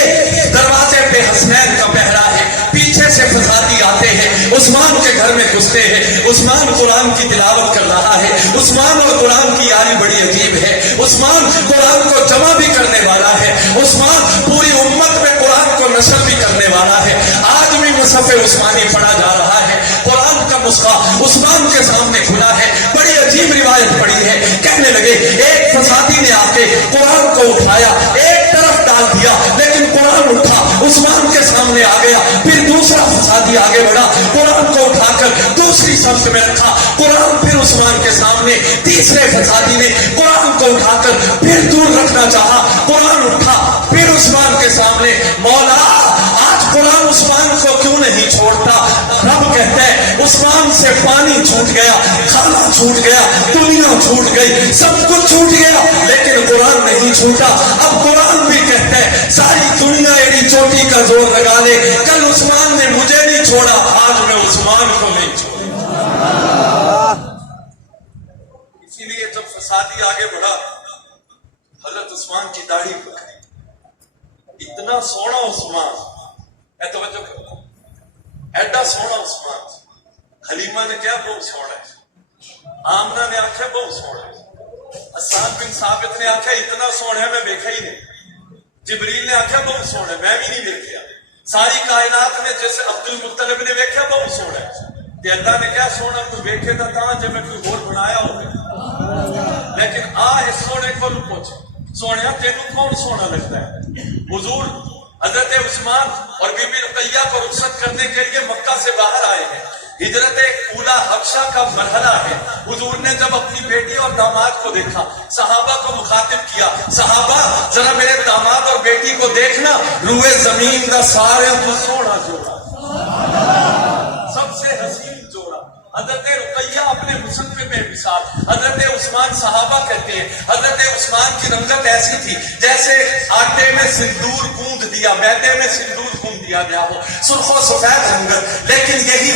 دروازے پہ حسنین کا پہرا ہے, پیچھے سے فسادی آتے ہیں, عثمان کے گھر میں گھستے ہیں. عثمان قرآن کی تلاوت کر رہا ہے, عثمان اور قرآن کی یاری بڑی عجیب ہے. عثمان قرآن کو جمع بھی کرنے والا ہے, عثمان پوری امت میں قرآن کو نشر بھی کرنے والا ہے. آج بھی مصحف عثمانی پڑھا جا رہا ہے, قرآن کا نسخہ عثمان کے سامنے کھلا ہے. بڑی عجیب روایت پڑی ہے, کہنے لگے ایک فسادی نے آ کے قرآن کو اٹھایا, ایک طرف ڈال دیا, لیکن قرآن اٹھا عثمان کے سامنے آ گیا. پھر دوسرا فسادی آگے بڑھا, قرآن کو اٹھا کر دوسری سمت میں رکھا, قرآن پھر عثمان کے سامنے. تیسرے فسادی نے قرآن کو اٹھا کر پھر دور رکھنا چاہا, قرآن اٹھا پھر عثمان کے سامنے. مولا آج قرآن عثمان کو کیوں نہیں چھوڑتا؟ رب کہتا ہے عثمان سے پانی چھوٹ گیا, کھانا چھوٹ گیا, دنیا چھوٹ گئی, سب کچھ چھوٹ گیا, لیکن قرآن نہیں چھوٹا. اب قرآن بھی کہتا ہے ساری دنیا ایڈی چوٹی کا زور لگا لے, کل عثمان نے مجھے نہیں چھوڑا, آج میں عثمان کو نہیں چھوڑا. اسی لیے جب فسادی آگے بڑھا, حضرت عثمان کی داڑھی پکڑی. اتنا سونا عثمان, اے توجہ کرو, ایڈا سونا عثمان. حلیمہ نے کیا بہت سونا ہے, آمنہ نے آخیا بہت سونا ہے, حسان بن ثابت نے آخیا اتنا سونا ہے میں دیکھا ہی نہیں, جبریل نے آخیا بہت سونا ہے میں بھی نہیں دیکھا, ساری کائنات نے جیسے عبد المطلب نے دیکھا بہت سونا ہے. تے اللہ نے کیا سونا تو دیکھے تھا تاں جب میں کوئی اور بنایا ہوگا, لیکن آ اس سونے کو پوچھ سونے تینوں کون سونا لگتا ہے؟ حضور حضرت عثمان اور بی بی رقیہ کو رخصت کرنے کے لیے مکہ سے باہر آئے ہیں, ہجرت اولا حبشہ کا مرحلہ ہے. حضور نے جب اپنی بیٹی اور داماد کو دیکھا, صحابہ کو مخاطب کیا, صحابہ ذرا میرے داماد اور بیٹی کو دیکھنا, روئے زمین کا سارے تو سونا جوڑا, سب سے حسین جوڑا. حضرت رقیہ اپنے حسن پہ بے مثال. حضرت عثمان صحابہ کہتے ہیں حضرت عثمان کی رنگت ایسی تھی جیسے آٹے میں سندور گوندھ دیا, میدے میں سندور گوندھ دیا گیا ہو, سرخ و سفید رنگت. لیکن یہی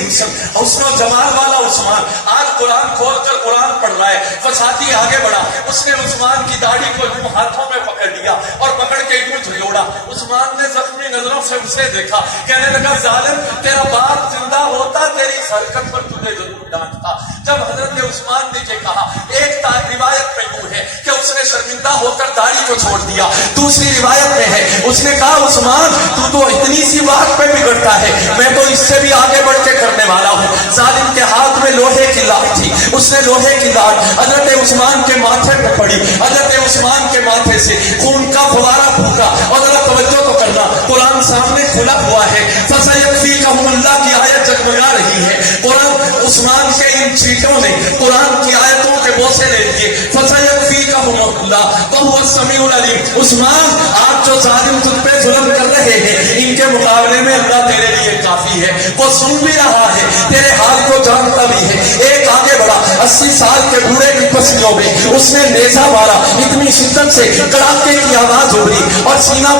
حسن و جمال والا عثمان آج قرآن کھول کر قرآن پڑھ رہا ہے. فسادی آگے بڑھا, اس نے عثمان کی داڑھی کو یوں ہاتھوں میں پکڑ لیا اور پکڑ کے یوں جھنجھوڑا. عثمان نے زخمی نظروں سے اسے دیکھا, کہنے لگا ظالم تیرا باپ زندہ ہوتا تیری اس حرکت پر تجھے ضرور ڈانٹتا. جب حضرت عثمان نے یہ کہا, ایک روایت میں یوں ہے کہ اس نے شرمندہ ہو کر داڑھی کو چھوڑ دیا. دوسری روایت میں ہے اس نے کہا عثمان تو اتنی سی بات پہ بگڑتا ہے, میں تو اس سے بھی آگے بڑھ کے کرنے والا ہوں. ظالم کے ہاتھ میں لوہے کی لاٹ تھی, اس نے لوہے کی لاٹ حضرت عثمان کے ماتھے پہ پڑی. حضرت عثمان کے ماتھے سے خون کا فوارہ پھوٹا. اور ذرا توجہ تو کرنا, قرآن سامنے کھلا ہوا ہے. فَسَيَكْفِيكَهُمُ اللہ کی آیت جگمگا رہی ہے. قرآن عثمان کے ان چیٹوں نے قرآن کی آیتوں کے بوسے لے لیے. فَسَيَكْفِيكَهُمُ اللَّهُ وَهُوَ السَّمِيعُ الْعَلِيمُ. عثمان آج جو ظالم تجھ پہ ظلم کر رہے ہیں ان کے مقابلے میں اللہ تیرے لیے کافی ہے. وہ سن بھی رہا ہے, تیرے حال کو جانتا بھی ہے. ایک آگے بڑھا, 80 سال کے بوڑھے کی پسلیوں میں اس نے نیزہ مارا. اتنی شدت سے کڑاکے کی آواز ابھری اور سینہ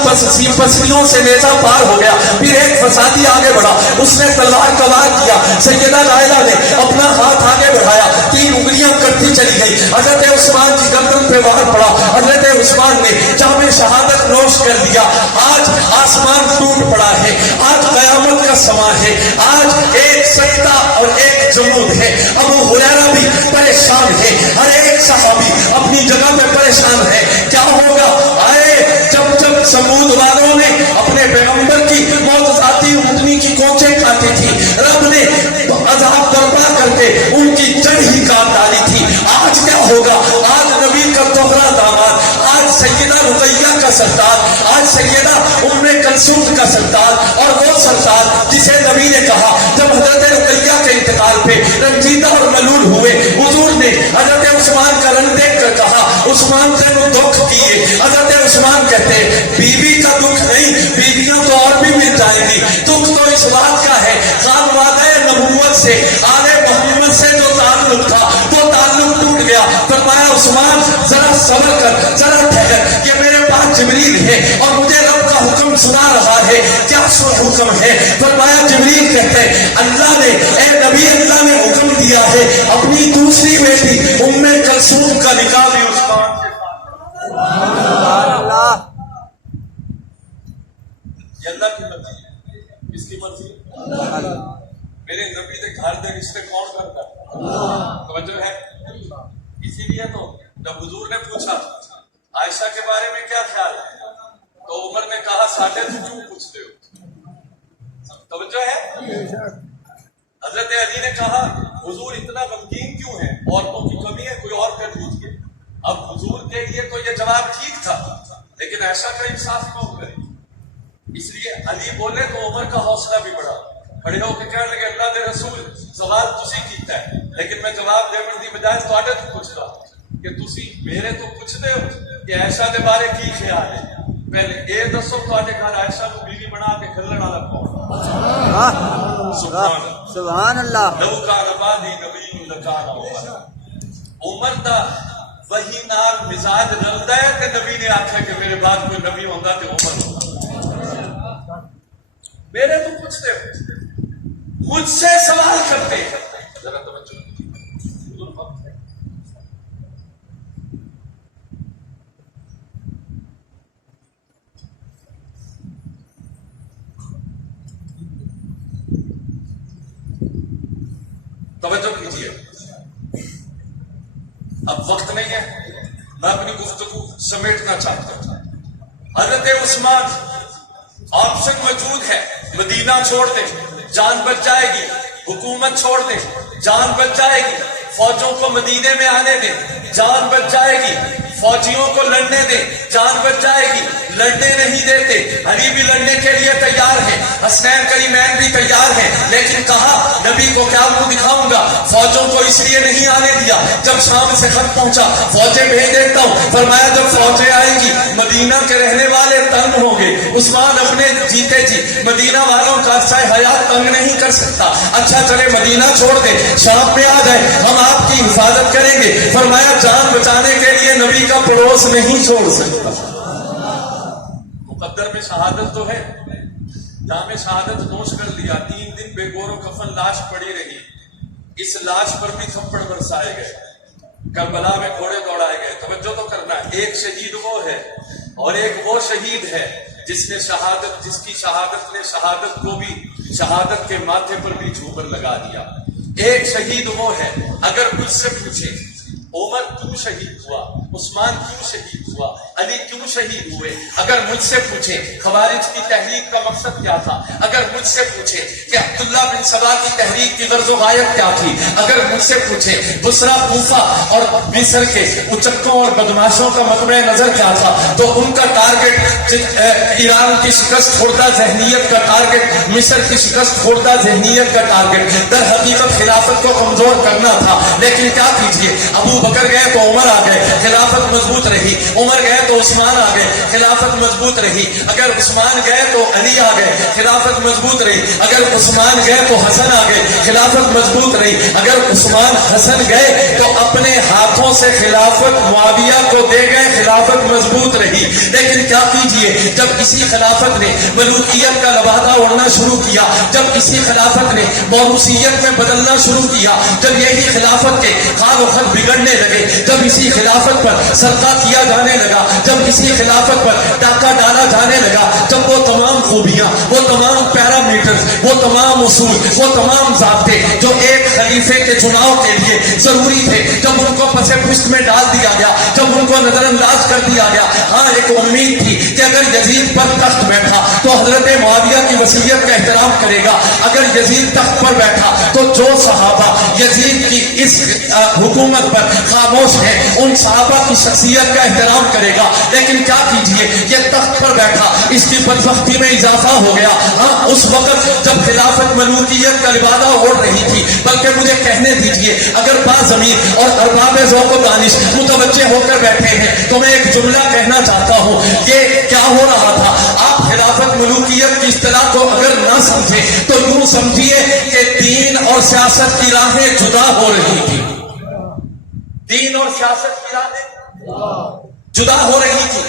پسلیوں سے نیزہ پار ہو گیا. پھر ایک فسادی آگے بڑھا, اس نے تلوار کا وار کیا. سیدہ لائلہ نے اپنا ہاتھ آگے بڑھایا, 3 انگلیاں کٹتی چلی گئی. حضرت عثمان کی گردن پہ وار پڑا. حضرت عثمان نے جام شہادت نوش کر دیا. آج آسمان ٹوٹ پڑا ہے, آج قیامت کا سما ہے, آج ایک سجدہ اور ایک جمود ہے. ابو ہریرہ بھی پریشان ہے, ہر ایک صحابی اپنی جگہ پہ پریشان ہے. کیا ہوگا آئے جب سمود والوں نے اپنے پیغمبر کی معجزاتی اونٹنی کی کوچیں کاٹی تھی, رب نے عذاب برپا کر کے ان کی جڑ ہی کاٹ ڈالی تھی. آج کیا ہوگا, آج نبی کا دوہرا داماد, آج سیدہ رقیہ کا سردار, آج سیدہ ام کلثوم کا سردار, اور وہ سردار جسے نبی نے کہا جب حضرت رقیہ کے انتقال پہ رنجیدہ اور ملول ہوئے, حضور نے حضرت عثمان کا رنگ دیکھ کر کہا عثمان تینوں دکھ کیے. حضرت عثمان کہتے بیوی کا دکھ نہیں, بیویاں تو اور بھی مل جائیں گی, دکھ تو اس بات کا ہے خان وعدہ نبوت سے آل محمد سے جو تعلق تھا وہ تعلق ٹوٹ گیا. فرمایا عثمان ذرا صبر کر, ذرا ٹھہر, کہ میرے پاس جبریل ہے اور مجھے رب کا حکم سنا رہا ہے. کیا سو حکم ہے؟ فرمایا جبریل کہتے اللہ نے, اے نبی اللہ نے حکم دیا ہے اپنی دوسری بیٹی ام کلثوم کا نکاح بھی عثمان کے ساتھ. یہ اللہ کی مرضی ہے. کس کی مرضی ہے؟ میرے نبی کے گھر دے رشتے کون کرتا ہے؟ توجہ ہے. اسی لیے تو جب حضور نے پوچھا عائشہ کے بارے میں کیا خیال ہے, تو عمر نے کہا ساٹھے تو کیوں پوچھتے ہو؟ توجہ ہے. حضرت علی نے کہا حضور اتنا غمگین کیوں ہے, عورتوں کی کمی ہے, کوئی اور کر دیجیے. اب حضور کے لیے تو یہ جواب ٹھیک تھا, لیکن عائشہ کا انصاف کون کرے. اس لیے علی بولے تو عمر کا حوصلہ بھی بڑھا, کھڑے ہو کے کہنے لگے اللہ کے رسول سوال تسی کیتا ہے, لیکن میں جواب دینے دی بجائے تواڈے تو پوچھدا کہ تسی میرے تو پوچھدے ہو کہ عائشہ دے بارے کی خیال ہے. پہلے اے دسو تواڈے گھر عائشہ کو بیوی بنا کے کھلن والا کون؟ سبحان اللہ. لو کان بعدی نبی لکان عمر. عمر دا وہی نال مزاج رلدا ہے کہ نبی نے آکھا کہ میرے بعد کوئی نبی ہوندا تے عمر ہوندا. میرے تو پوچھتے ہو, مجھ سے سوال کرتے ہیں. ذرا توجہ. توجہ کیجیے, اب وقت نہیں ہے, میں اپنی گفتگو سمیٹنا چاہتا ہوں. حضرت عثمان آپشن موجود ہے, مدینہ چھوڑ دیں جان بچ جائے گی, حکومت چھوڑ دیں جان بچ جائے گی, فوجوں کو مدینے میں آنے دیں جان بچ جائے گی، فوجیوں کو لڑنے دیں، جان بچ جائے گی، لڑنے نہیں دیتے۔ علی بھی لڑنے کے لیے تیار ہے، حسنین کریمین بھی تیار ہے، لیکن کہا نبی کو کیا منہ دکھاؤں گا، فوجوں کو اس لیے نہیں آنے دیا۔ جب شام سے خط پہنچا، فوجیں بھیج دیتا ہوں، فرمایا جب فوجیں آئیں گی مدینہ کے رہنے والے تنگ ہوں گے، عثمان اپنے جیتے جی مدینہ والوں کا عرصہ حیات تنگ نہیں کر سکتا، اچھا چلے مدینہ چھوڑ دے، شام میں آ جائے، ہم آپ کی حفاظت کریں گے۔ فرمایا جان بچانے کے لیے نبی کا پڑوس نہیں چھوڑ سکتا۔ مقدر میں شہادت تو ہے، جام شہادت نوش کر لیا، 3 دن بے گور و کفن لاش پڑی رہی، اس لاش پر بھی تھپڑ برسائے گئے، کربلا میں گھوڑے دوڑائے گئے۔ توجہ تو کرنا، ایک شہید وہ ہے اور ایک وہ شہید ہے جس نے شہادت، جس کی شہادت نے شہادت کو بھی، شہادت کے ماتھے پر بھی جھومر لگا دیا۔ ایک شہید وہ ہے، اگر مجھ سے پوچھے عمر کیوں شہید ہوا، عثمان کیوں شہید ہوا، علی کیوں شہید ہوئے، اگر مجھ سے پوچھے خوارج کی تحریک کا مقصد کیا تھا، اگر مجھ سے پوچھے کہ عبداللہ بن سبا کی تحریک کی غرض و غایت کیا تھی، اگر مجھ سے پوچھے بصرہ، کوفہ اور مصر کے اچکوں اور بدماشوں کا مطمع نظر کیا تھا، تو ان کا ٹارگٹ ایران کی شکست خوردہ ذہنیت کا ٹارگٹ، مصر کی شکست خوردہ ذہنیت کا ٹارگٹ در حقیقت خلافت کو کمزور کرنا تھا۔ لیکن کیا کیجیے، ابو بکر گئے تو عمر آ گئے، خلافت مضبوط رہی، عمر گئے تو عثمان آ گئے، خلافت مضبوط رہی، اگر عثمان گئے تو علی آ گئے، خلافت مضبوط رہی، اگر عثمان گئے تو حسن آ گئے، خلافت مضبوط رہی، اگر عثمان حسن گئے تو اپنے ہاتھوں سے خلافت معاویہ کو دے گئے، خلافت مضبوط رہی۔ لیکن کیا کیجیے، جب اسی خلافت نے ملوکیت کا لبادہ اڑنا شروع کیا، جب اسی خلافت نے موروثیت میں بدلنا شروع کیا، جب یہی خلافت کے خال و خط بگڑنے لگے، جب اسی خلافت پر سرقہ کیا جانے لگا، جب اسی خلافت پر ڈاکہ ڈالا جانے لگا، جب وہ تمام خوبیاں، وہ تمام پیرامیٹرز، وہ تمام اصول، وہ تمام ضابطے جو ایک خلیفے کے چناؤ کے لیے ضروری تھے، جب ان کو پس پشت میں ڈال دیا گیا، جب ان کو نظر انداز کر دیا گیا، ہاں ایک امید تھی کہ اگر یزید پر تخت بیٹھا تو حضرت معاویہ کی وصیت کا احترام کرے گا، اگر یزید تخت پر بیٹھا تو جو صحابہ یزید کی اس حکومت پر خاموش ہے ان صحابہ کی شخصیت کا احترام کرے گا۔ لیکن کیا کیجئے، یہ تخت پر بیٹھا، اس کی بدبختی میں اضافہ ہو گیا۔ ہاں اس وقت جب خلافت ملوکیت کا لبادہ اوڑھ رہی تھی، بلکہ مجھے کہنے دیجئے اگر باز ضمیر اور ارباب ذوق و دانش متوجہ ہو کر بیٹھے ہیں تو میں ایک جملہ کہنا چاہتا ہوں، یہ کیا ہو رہا تھا؟ آپ خلافت ملوکیت کی اصطلاح کو اگر نہ سمجھے تو یوں سمجھیے کہ دین اور سیاست کی راہیں جدا ہو رہی تھی، دین اور سیاست کی راہیں جدا ہو رہی تھی۔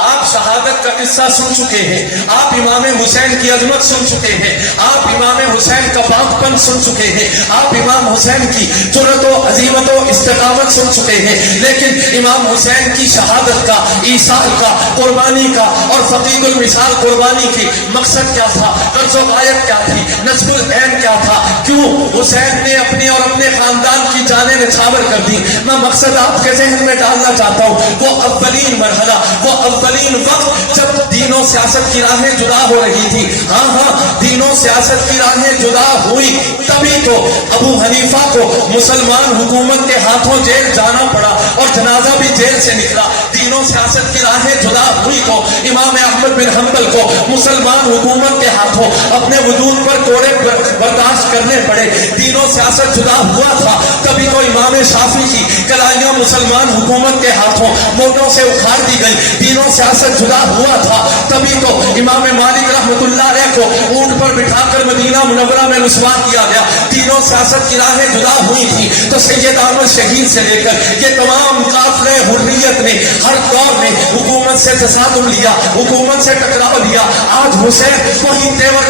آپ شہادت کا قصہ سن چکے ہیں، آپ امام حسین کی عظمت سن چکے ہیں، آپ امام حسین کا پاکپن سن چکے ہیں، آپ امام حسین کی جرأت و عزیمت و استقامت سن چکے ہیں، لیکن امام حسین کی شہادت کا، ایثار کا، قربانی کا اور فقید المثال قربانی کی مقصد کیا تھا، غرض و غایت کیا تھی، نصب العین کیا تھا، کیوں حسین نے اپنے اور اپنے خاندان کی جانیں نچھاور کر دی؟ میں مقصد آپ کے ذہن میں ڈالنا چاہتا ہوں، وہ اولین مرحلہ، وہ اولین وقت جب دین و سیاست کی راہیں جدا ہو رہی تھی، ہاں دین و سیاست کی راہیں جدا ہوئی، تبھی تو ابو حنیفہ کو مسلمان حکومت کے ہاتھوں جیل جانا پڑا اور جنازہ بھی جیل سے نکلا۔ دین و سیاست کی راہیں جدا ہوئی تو امام احمد بن حنبل کو مسلمان حکومت کے ہاتھوں اپنے وجود پر کوڑے برداشت کرنے پڑے۔ دین و سیاست جدا ہوا تھا تبھی تو امام شافعی کی کلائیاں مسلمان حکومت کے ہاتھوں موٹوں سے اکھاڑ دی گئی۔ دین و سیاست جدا ہوا تھا تبھی تو امام مالک رحمت اللہ علیہ کو اونٹ پر بٹھا کر مدینہ منورہ میں رسوا کیا گیا۔ دین و سیاست کی راہیں جدا ہوئی تھی تو سید احمد شہید سے لے کر یہ تمام قافلے حریت نے ہر دور میں حکومت سے تصادم لیا، حکومت سے ٹکراؤ لیا۔ آج حسین وہی تیور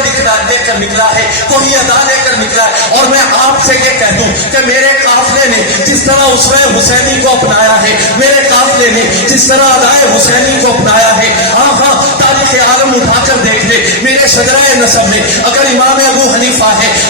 لے کر نکلا ہے، وہی ادا لے کر نکلا ہے، اور میں آپ سے یہ کہہ دوں کہ میرے قافلے نے جس طرح اسوہ حسینی کو اپنایا ہے، میرے قافلے نے جس طرح ادائے حسینی کو اپنایا ہے، ہاں تاریخ عالم اٹھا کر دیکھ لے، میرے شجرہ نسب میں اگر امام ابو حنیفہ ہے،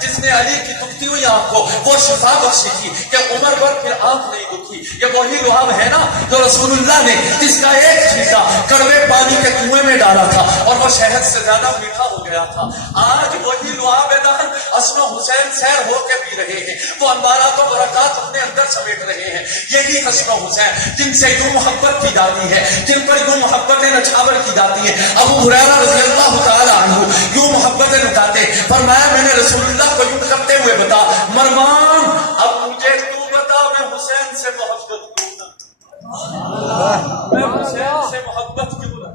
جس نے علی کی دکھتی ہوئی آنکھ کو وہ شفا بخشی تھی کہ عمر پر پھر آنکھ نہیں دکھی. یہ وہی لعاب ہے نا جو رسول اللہ نے جس کا ایک چھینٹا کڑوے پانی کے کنویں میں ڈالا تھا اور وہ شہد سے زیادہ میٹھا ہو گیا تھا. آج وہی لعاب دہن حسن و حسین سیر ہو کے پی رہے ہیں, وہ انوارات و برکات اپنے اندر سمیٹ رہے ہیں. یہی حسن و حسین جن سے یوں محبت کی جاتی ہے, جن پر یوں محبت نچھاور کی جاتی ہے. ابو ہریرہ رضی اللہ تعالی عنہ یوں محبت لٹاتے, فرمایا میں نے رسول اللہ کو یوں کرتے ہوئے بتا مروان اب مجھے تو بتا میں حسین سے محبت کیوں نہ, میں حسین سے محبت کیوں نہ,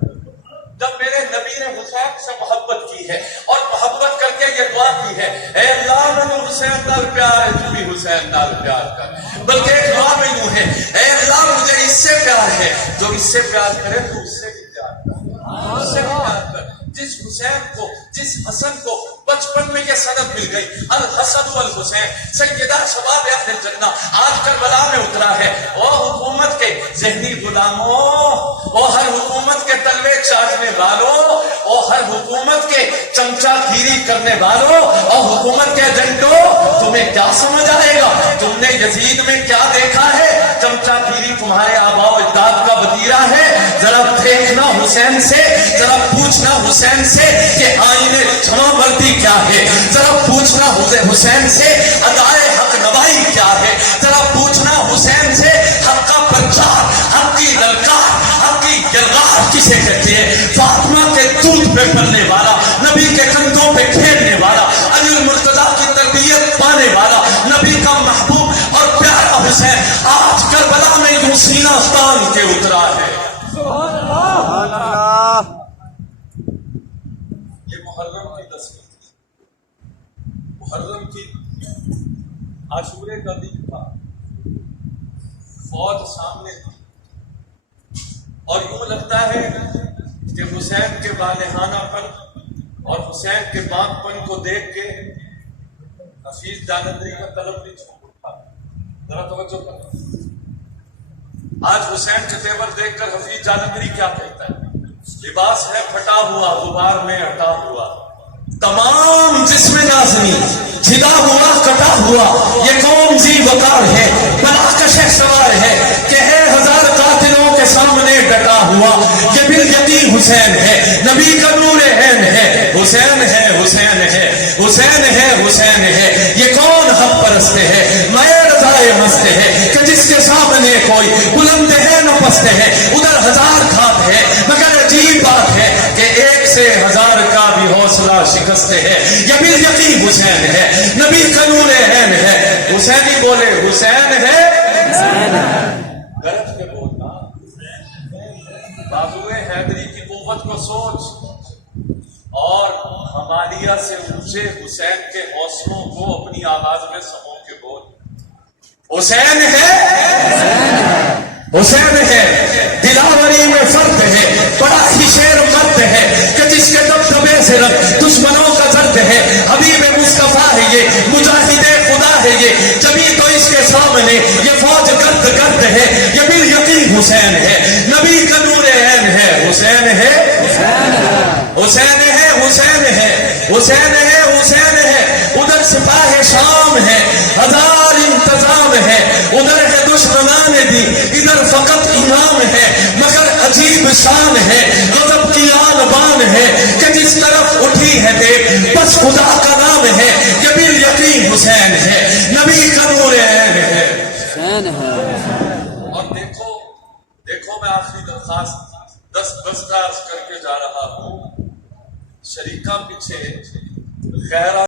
جب میرے نبی نے حسین سے محبت کی ہے اور محبت کر کے یہ دعا کی ہے اے اللہ میں حسین نال پیار ہے تو بھی حسین نال پیار کر. بلکہ ایک دعا میں یوں ہے اے اللہ مجھے اس سے پیار ہے, جو اس سے پیار کرے تو اس سے بھی پیار کر, اس سے بھی پیار کر. جس حسین کو جس حسن کو بچپن میں یہ سند مل گئی الحسن والحسین سیدہ شباب اہل الجنہ آج کربلا میں اترا ہے. او حکومت کے ذہنی غلاموں, او ہر حکومت کے تلوے چاٹنے والوں, او ہر حکومت کے چمچا گیری کرنے والوں, اور حکومت کے ایجنٹوں تمہیں کیا سمجھ آئے گا؟ تم نے یزید میں کیا دیکھا ہے؟ چمچا گیری تمہارے آباء و اجداد کا وتیرہ ہے. ذرا دیکھنا حسین سے, ذرا پوچھنا حسین سے کہ آئین جمع مردی کیا ہے, ذرا پوچھنا حسین سے ادائے حق نوائی کیا ہے, ذرا پوچھنا حسین سے حق کا پرچار, حق کی للکار, حق کی یلغار کسے کہتے ہیں. فاطمہ کے دودھ پہ پلنے والا, نبی کے کندھوں پہ کھیلنے والا, علی المرتضیٰ کی تربیت پانے والا, نبی کا محبوب اور پیارا حسین آج کربلا میں یوں سینہ تان کے اترا ہے. سبحان اللہ. یہ محرم کی تصویر, محرم کی عاشورے کا دن تھا, فوج سامنے تھی اور یوں لگتا ہے کہ حسین کے والہانہ پن اور حسین کے باپ پن کو دیکھ کے حفیظ جالندری کا قلم بھی چھوٹ اٹھا. ذرا توجہ کرنا, آج حسین کے تیور دیکھ کر حفیظ جالندری کیا کہتا ہے؟ لباس ہے پھٹا ہوا غبار میں اٹا ہوا, تمام جسم نازنی جدا ہوا کٹا ہوا, یہ قوم ذی وقار ہے بلا کش سوار ہے کہ ہے ہزار قاتلوں کے سامنے ڈٹا ہوا. یہ بالیقین حسین ہے, نبی کا نور عین ہے, حسین ہے حسین ہے حسین ہے حسین ہے. یہ کون حق پرست ہے میں رضائے مست ہے کہ جس کے سامنے کوئی بلند ہے نہ پست ہے. ادھر ہزار گھات ہے مگر عجیب بات ہے کہ ایک سے ہزار کا بھی حوصلہ شکست ہے. یہ بالیقین حسین ہے, نبی کا نور عین ہے. حسینی بولے حسین ہے, گرج کے بولنا. بازوئے حیدری کی قوت کو سوچ اور ہمالیہ سے اونچے حسین کے حوصلوں کو اپنی آواز میں سمو کے بول. حسین ہے حسین ہے, دلاوری میں فرد ہے, بڑا ہی شیر مرد ہے کہ جس کے دبدبے سے رب دشمنوں کا زرد ہے. حبیب مصطفیٰ ہے یہ, مجاہد خدا ہے یہ, جبھی تو اس کے سامنے یہ فوج گرد گرد ہے. یہ بالیقین حسین ہے, نبی کا نور عین ہے. حسین ہے حسین ہے حسین ہے حسین ہے حسین ہے. ادھر سپاہ شام ہے, ہزار انتظام ہے, ادھر ہے دشمنان دی, ادھر فقط امام ہے مگر عجیب شان ہے. غضب کی آن بان ہے کہ جس طرف اٹھی ہے دیکھ بس خدا کا نام ہے. یہ بالیقین حسین ہے, نبی کا نور عین ہے. اور دیکھو دیکھو میں آخری درخواست دست عرض کر کے جا رہا ہوں, شریکہ پیچھے غیر